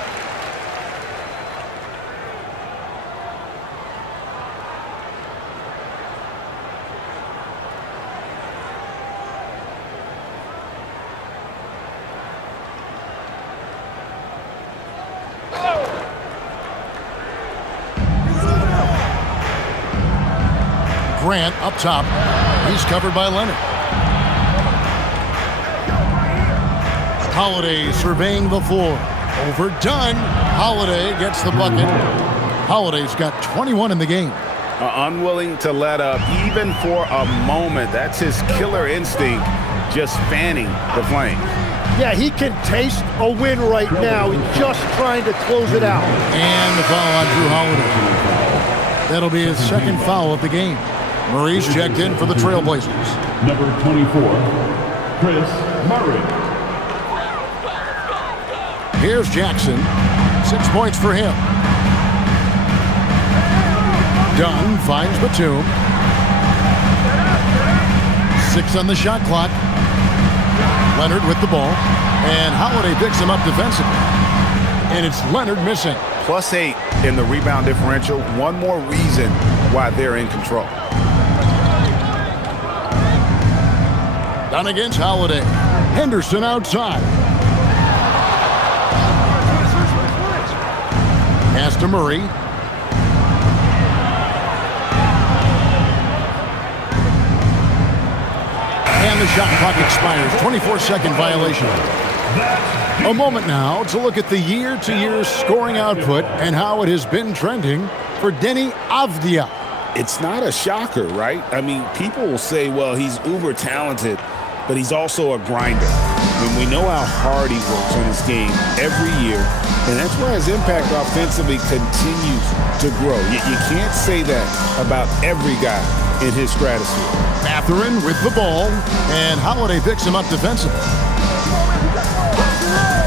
Grant up top. He's covered by Leonard. Holiday surveying the floor. Overdone. Holiday gets the bucket. Holiday's got 21 in the game. Unwilling to let up even for a moment. That's his killer instinct, just fanning the flame. Yeah, he can taste a win right now. He's just trying to close it out. And the foul on Drew Holiday. That'll be his 2nd foul of the game. Murray's checked in for the Trailblazers. Number 24, Chris Murray. Here's Jackson. 6 points for him. Dunn finds Batum. 6 on the shot clock. Leonard with the ball. And Holiday picks him up defensively. And it's Leonard missing. +8 in the rebound differential. One more reason why they're in control. Down against Holiday. Henderson outside. Pass to Murray. And the shot clock expires. 24-second violation. A moment now to look at the year-to-year scoring output and how it has been trending for Deni Avdija. It's not a shocker, right? I mean, people will say, well, he's uber talented, but he's also a grinder. And we know how hard he works on his game every year, and that's why his impact offensively continues to grow. You can't say that about every guy in his stratosphere. Mathurin with the ball, and Holiday picks him up defensively.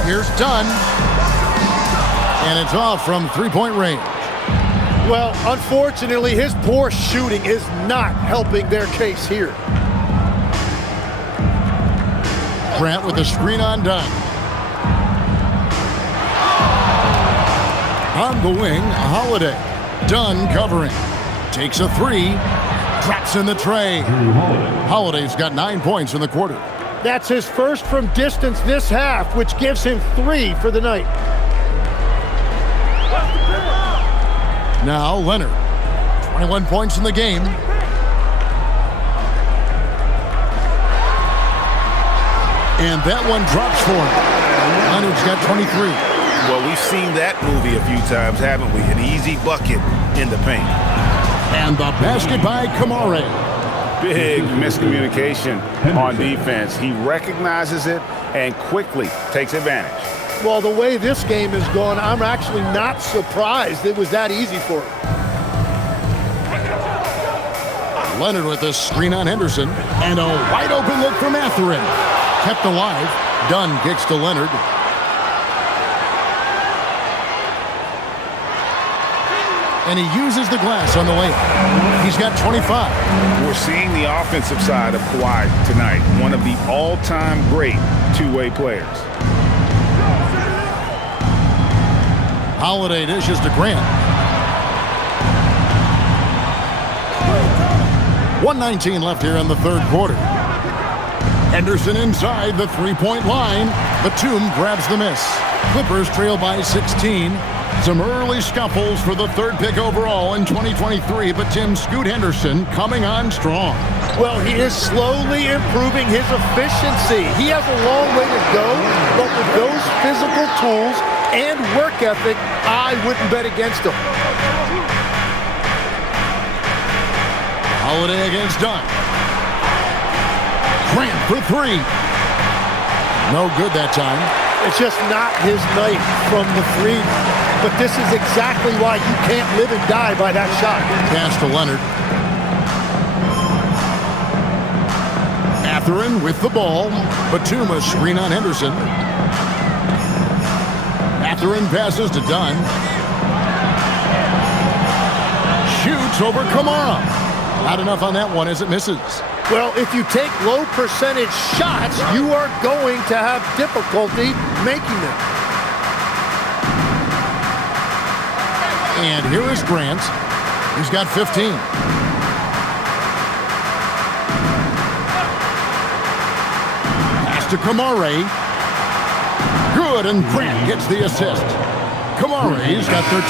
Here's Dunn, and it's off from three-point range. Well, unfortunately, his poor shooting is not helping their case here. Grant with the screen on Dunn. On the wing, Holiday. Dunn covering. Takes a three. Drops in the tray. Holiday's got 9 points in the quarter. That's his first from distance this half, which gives him 3 for the night. Now Leonard. 21 points in the game. And that one drops for him. Leonard's got 23. Well, we've seen that movie a few times, haven't we? An easy bucket in the paint. And the basket by Kamare. Big miscommunication on defense. He recognizes it and quickly takes advantage. Well, the way this game has gone, I'm actually not surprised it was that easy for him. Leonard with the screen on Henderson. And a wide open look for Mathurin. Kept alive. Dunn kicks to Leonard. And he uses the glass on the layup. He's got 25. We're seeing the offensive side of Kawhi tonight. One of the all-time great two-way players. Holiday dishes to Grant. 1:19 left here in the third quarter. Henderson inside the three-point line. Batum grabs the miss. Clippers trail by 16. Some early scuffles for the third pick overall in 2023, but Tim Scoot Henderson coming on strong. Well, he is slowly improving his efficiency. He has a long way to go, but with those physical tools and work ethic, I wouldn't bet against him. Holiday against Dunn. Grant for three. No good that time. It's just not his night from the three. But this is exactly why you can't live and die by that shot. Pass to Leonard. Mathurin with the ball. Batum a screen on Henderson. Mathurin passes to Dunn. Shoots over Kamara. Not enough on that one as it misses. Well, if you take low percentage shots, you are going to have difficulty making them. And here is Grant. He's got 15. Pass to Kamare. Good, and Grant gets the assist. Kamare's got 13.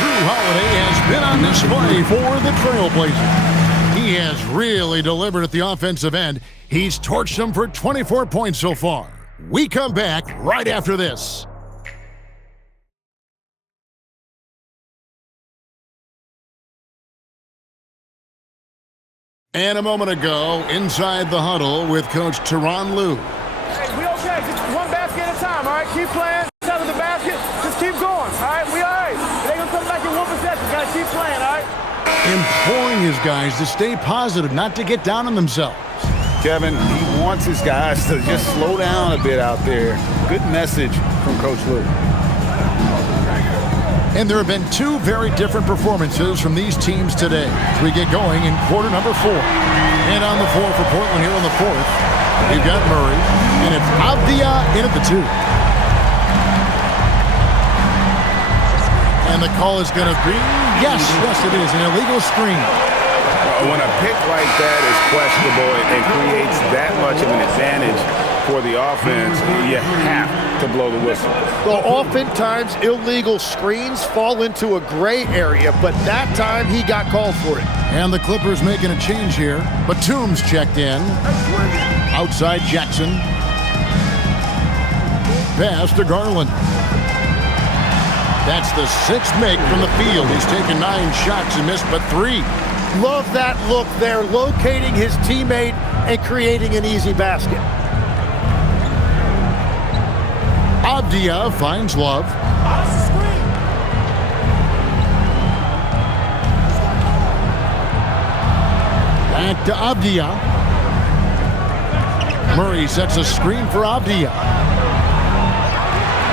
Drew Holiday has been on display for the Trailblazers. He has really delivered at the offensive end. He's torched them for 24 points so far. We come back right after this. And a moment ago, inside the huddle with Coach Tyronn Lue. Hey, we okay. Just one basket at a time, all right? Keep playing. Out of the basket. Just keep going, all right? We all right. They gonna come back in one possession. Gotta keep playing, all right? Imploring his guys to stay positive, not to get down on themselves. Kevin, he wants his guys to just slow down a bit out there. Good message from Coach Lue. And there have been two very different performances from these teams today as we get going in quarter number 4. And on the floor for Portland here in the fourth, we've got Murray, and it's Avdija in at the 2. And the call is going to be, yes, it is, an illegal screen. When a pick like that is questionable and creates that much of an advantage for the offense, you have to blow the whistle. Well, oftentimes illegal screens fall into a gray area, but that time he got called for it. And the Clippers making a change here. Batum's checked in. Outside Jackson. Pass to Garland. That's the sixth make from the field. He's taken 9 shots and missed but 3. Love that look there, locating his teammate and creating an easy basket. Avdia finds Love. Back to Avdia. Murray sets a screen for Avdia.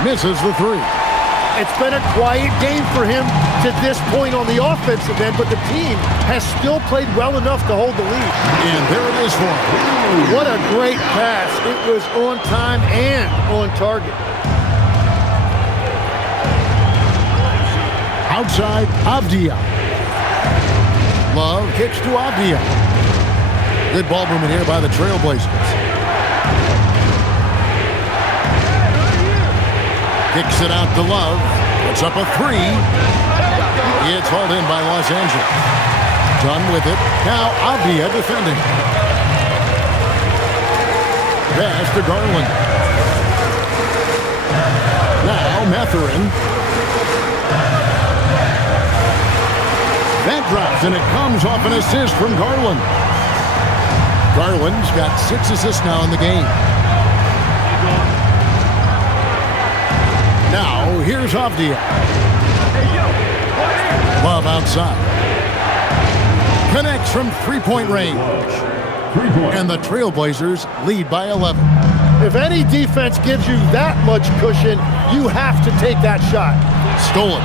Misses the 3. It's been a quiet game for him to this point on the offensive end, but the team has still played well enough to hold the lead. And there it is for him. What a great pass. It was on time and on target. Outside, Avdia. Love kicks to Avdia. Good ball movement here by the Trailblazers. Kicks it out to Love. Puts up a 3. It's hauled in by Los Angeles. Done with it. Now Avdia defending. Pass to Garland. Now Mathurin. That drops, and it comes off an assist from Garland. Garland's got 6 assists now in the game. Now, here's Avdia. Love outside. Connects from three-point range. And the Trailblazers lead by 11. If any defense gives you that much cushion, you have to take that shot. Stolen.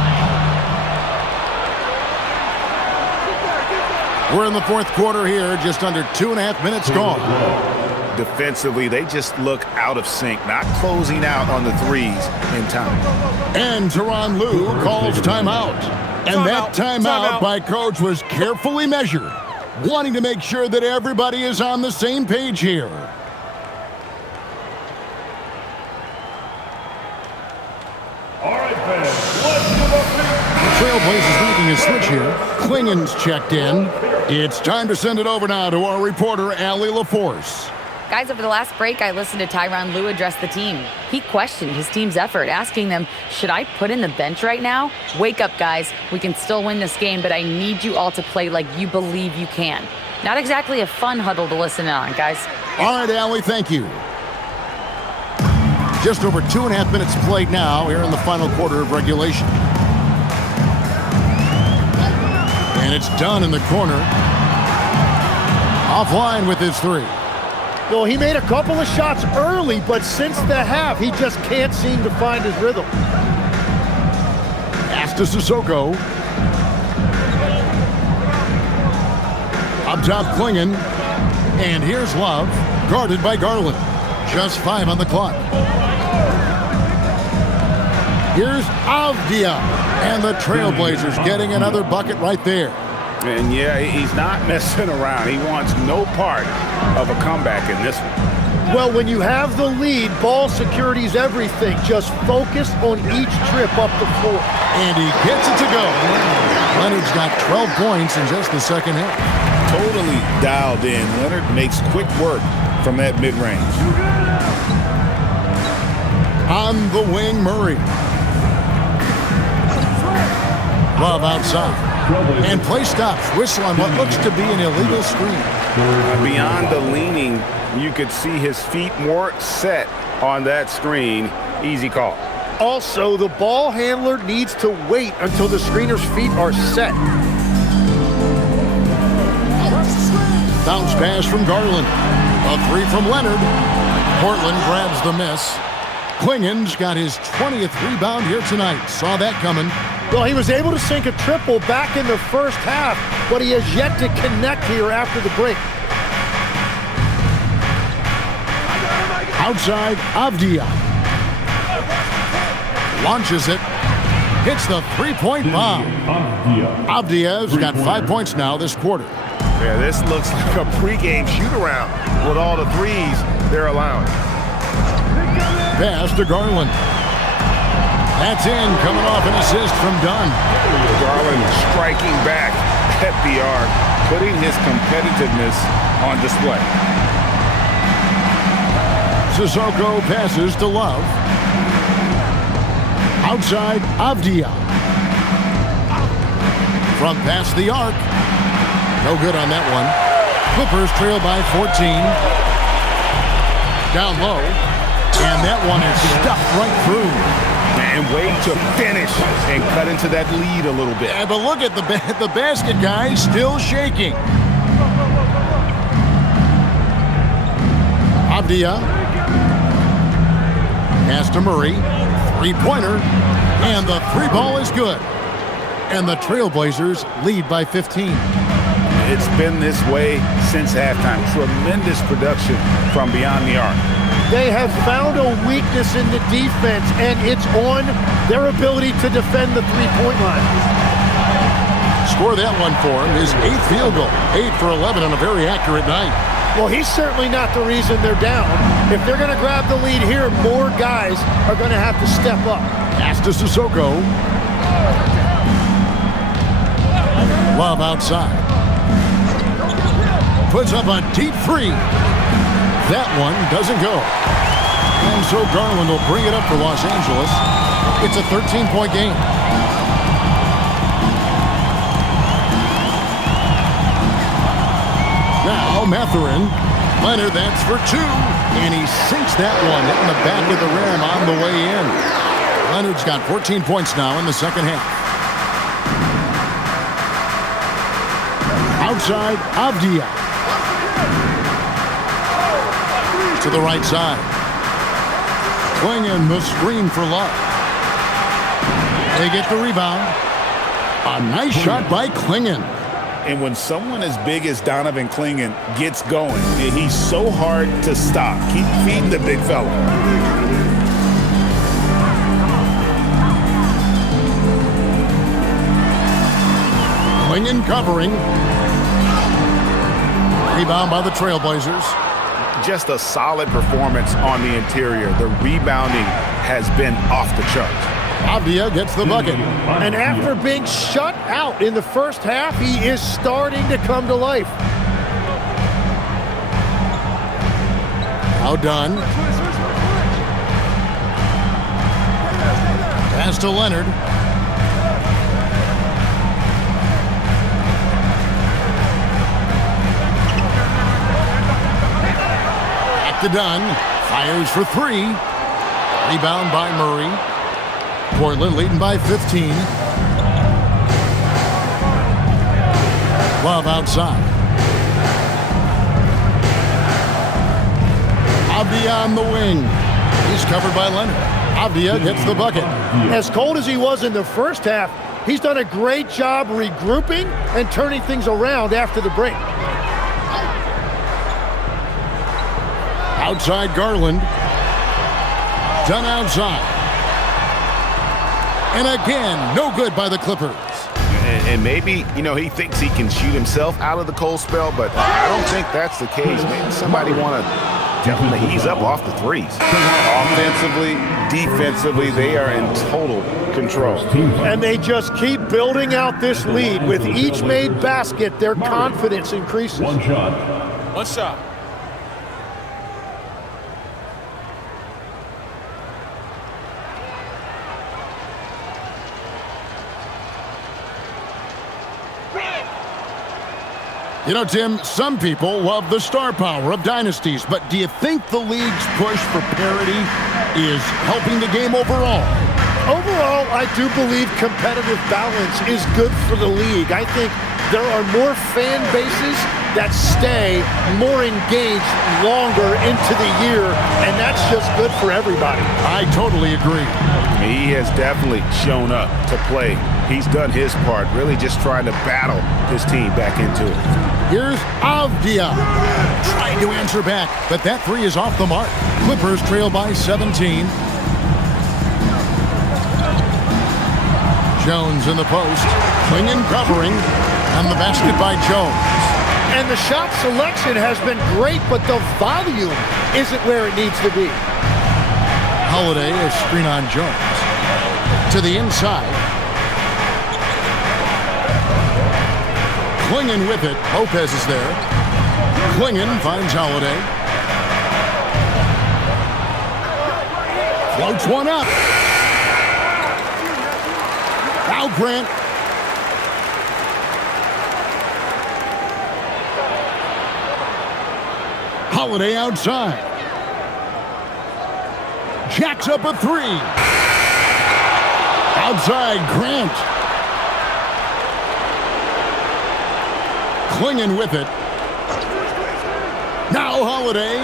We're in the fourth quarter here, just under 2.5 minutes gone. Defensively, they just look out of sync, not closing out on the threes in time. And Tyronn Lue calls timeout. And that timeout by coach was carefully measured, wanting to make sure that everybody is on the same page here. All right, fans, let's give up The Trailblazers making a switch here. Klingen's checked in. It's time to send it over now to our reporter, Allie LaForce. Guys, over the last break, I listened to Tyronn Lue address the team. He questioned his team's effort, asking them, should I put in the bench right now? Wake up, guys. We can still win this game, but I need you all to play like you believe you can. Not exactly a fun huddle to listen on, guys. All right, Allie, thank you. Just over 2.5 minutes played now here in the final quarter of regulation. And it's done in the corner. Offline with his 3. Well, he made a couple of shots early, but since the half, he just can't seem to find his rhythm. Pass to Sissoko. Up top, Klingen. And here's Love, guarded by Garland. Just 5 on the clock. Here's Avdia. And the Trailblazers getting another bucket right there. And yeah, he's not messing around. He wants no part of a comeback in this one. Well, when you have the lead, ball security's everything. Just focus on each trip up the floor. And he gets it to go. Leonard's got 12 points in just the second half. Totally dialed in. Leonard makes quick work from that mid-range. On the wing, Murray. Love outside. And play stops. Whistle on what looks to be an illegal screen. Beyond the leaning, you could see his feet more set on that screen. Easy call. Also, the ball handler needs to wait until the screener's feet are set. Bounce pass from Garland. A 3 from Leonard. Portland grabs the miss. Klingen's got his 20th rebound here tonight. Saw that coming. Well, he was able to sink a triple back in the first half, but he has yet to connect here after the break. Outside, Avdia. Launches it. hits the three-point bomb. Avdia's got 5 points now this quarter. Yeah, this looks like a pregame shoot-around with all the threes they're allowing. Pass to Garland. That's in, coming off an assist from Dunn. Garland striking back at the arc, putting his competitiveness on display. Sissoko passes to Love. Outside, Avdia. Front past the arc. No good on that one. Clippers trail by 14. Down low. And that one is stuffed right through. And way to finish and cut into that lead a little bit. Yeah, but look at the basket guy still shaking. Avdia. Pass to Murray. Three-pointer. And the three ball is good. And the Trailblazers lead by 15. It's been this way since halftime. Tremendous production from beyond the arc. They have found a weakness in the defense, and it's on their ability to defend the three-point line. Score that one for him. His 8th field goal. 8 for 11 on a very accurate night. Well, he's certainly not the reason they're down. If they're going to grab the lead here, more guys are going to have to step up. Pass to Sissoko. Love outside. Puts up a deep three. That one doesn't go. And so Garland will bring it up for Los Angeles. It's a 13-point game. Now Mathurin. Leonard, that's for 2. And he sinks that one, hitting the back of the rim on the way in. Leonard's got 14 points now in the second half. Outside, Avdia. To the right side. Clingan the screen for Love. They get the rebound. A nice shot by Clingan. And when someone as big as Donovan Clingan gets going, he's so hard to stop. Keep feeding the big fella. Clingan covering. Rebound by the Trailblazers. Just a solid performance on the interior. The rebounding has been off the charts. Avdia gets the bucket. And after being shut out in the first half, he is starting to come to life. Now done. Pass to Leonard. Back to Dunn. Fires for 3. Rebound by Murray. Portland leading by 15. Love outside. Avdia on the wing. He's covered by Leonard. Avdia gets the bucket. As cold as he was in the first half, he's done a great job regrouping and turning things around after the break. Outside Garland. Done outside. And again, no good by the Clippers. And maybe, he thinks he can shoot himself out of the cold spell, but I don't think that's the case. Maybe somebody want to definitely ease up off the threes. Offensively, defensively, they are in total control. And they just keep building out this lead. With each made basket, their confidence increases. One shot. One shot. Tim, some people love the star power of dynasties, but do you think the league's push for parity is helping the game overall? Overall, I do believe competitive balance is good for the league. I think there are more fan bases that stay more engaged longer into the year, and that's just good for everybody. I totally agree. He has definitely shown up to play. He's done his part, really just trying to battle his team back into it. Here's Avdia. Trying to answer back, but that 3 is off the mark. Clippers trail by 17. Jones in the post. Klingon covering. And the basket by Jones. And the shot selection has been great, but the volume isn't where it needs to be. Holiday is screen on Jones. To the inside. Klingon with it. Lopez is there. Klingon finds Holiday. Floats one up. Now Grant. Holiday outside. Jacks up a three. Outside, Grant. Klingon with it. Now Holiday.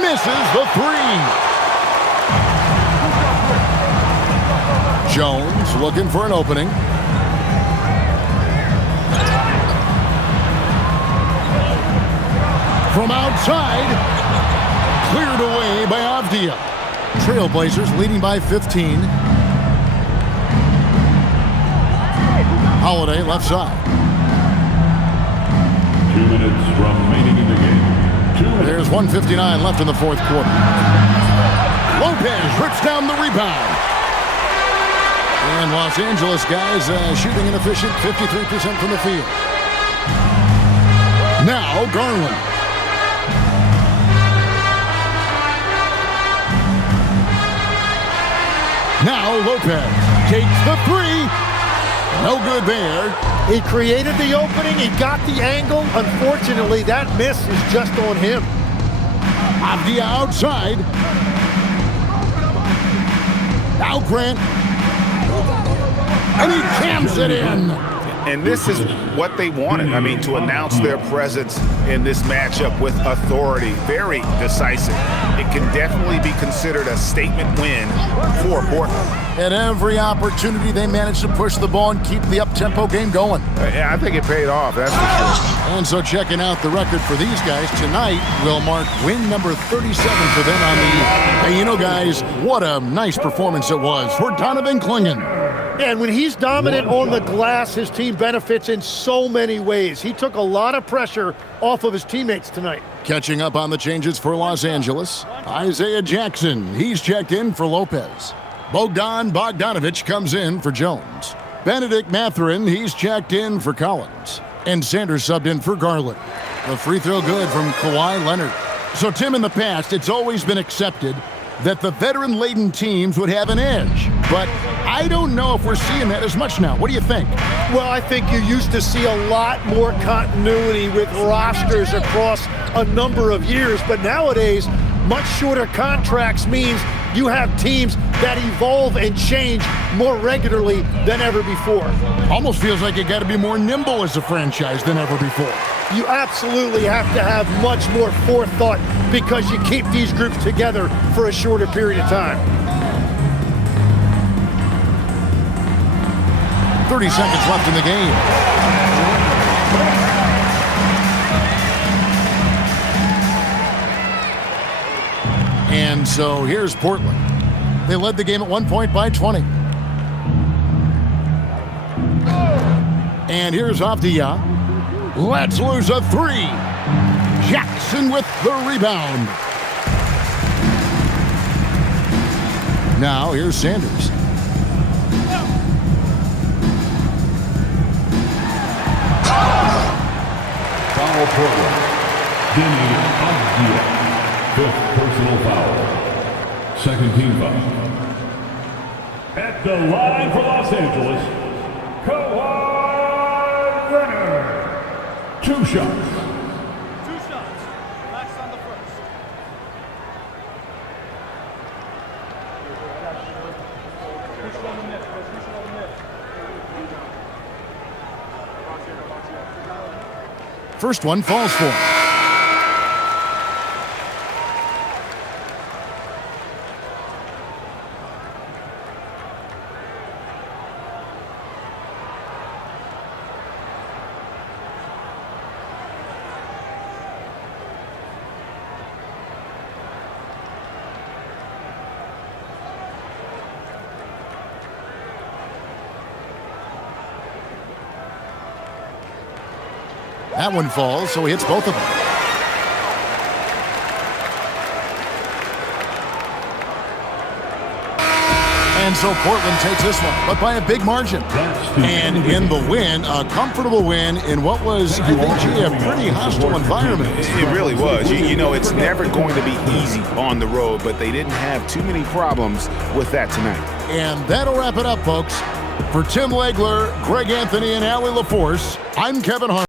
Misses the three. Jones looking for an opening. From outside, cleared away by Avdia. Trailblazers leading by 15. Holiday left side. 2 minutes remaining in the game. There's 1:59 left in the fourth quarter. Lopez rips down the rebound. And Los Angeles guys shooting an efficient 53% from the field. Now Garland. Now Lopez takes the three. No good there. He created the opening. He got the angle. Unfortunately, that miss is just on him. Avdia outside. Now Grant. And he jams it in. And this is what they wanted. I mean, to announce their presence in this matchup with authority. Very decisive. It can definitely be considered a statement win for Portland. At every opportunity, they managed to push the ball and keep the up-tempo game going. Yeah, I think it paid off, that's for sure. And so checking out the record for these guys tonight will mark win number 37 for them on the... Hey, you know, guys, what a nice performance it was for Donovan Klingon. And when he's dominant on the glass, his team benefits in so many ways. He took a lot of pressure off of his teammates tonight. Catching up on the changes for Los Angeles, Isaiah Jackson. He's checked in for Lopez. Bogdan Bogdanovic comes in for Jones. Benedict Mathurin, he's checked in for Collins. And Sanders subbed in for Garland. The free throw good from Kawhi Leonard. So, Tim, in the past, it's always been accepted that the veteran-laden teams would have an edge. But I don't know if we're seeing that as much now. What do you think? Well, I think you used to see a lot more continuity with rosters across a number of years. But nowadays, much shorter contracts means you have teams that evolve and change more regularly than ever before. Almost feels like you got to be more nimble as a franchise than ever before. You absolutely have to have much more forethought because you keep these groups together for a shorter period of time. 30 seconds left in the game. And so here's Portland. They led the game at one point by 20. And here's Avdia. Let's lose a three. Jackson with the rebound. Now here's Sanders. Foul Portland. Denny Avdia. Fifth personal foul. Second team foul. At the line for Los Angeles, Kawhi Leonard. 2 shots. 2 shots. Max on the first. First one falls for him. That one falls, so he hits both of them. And so Portland takes this one, but by a big margin. And in the win, a comfortable win in what was, I think, a pretty hostile environment. It really was. You know, it's never going to be easy on the road, but they didn't have too many problems with that tonight. And that'll wrap it up, folks. For Tim Legler, Greg Anthony, and Allie LaForce, I'm Kevin Hart.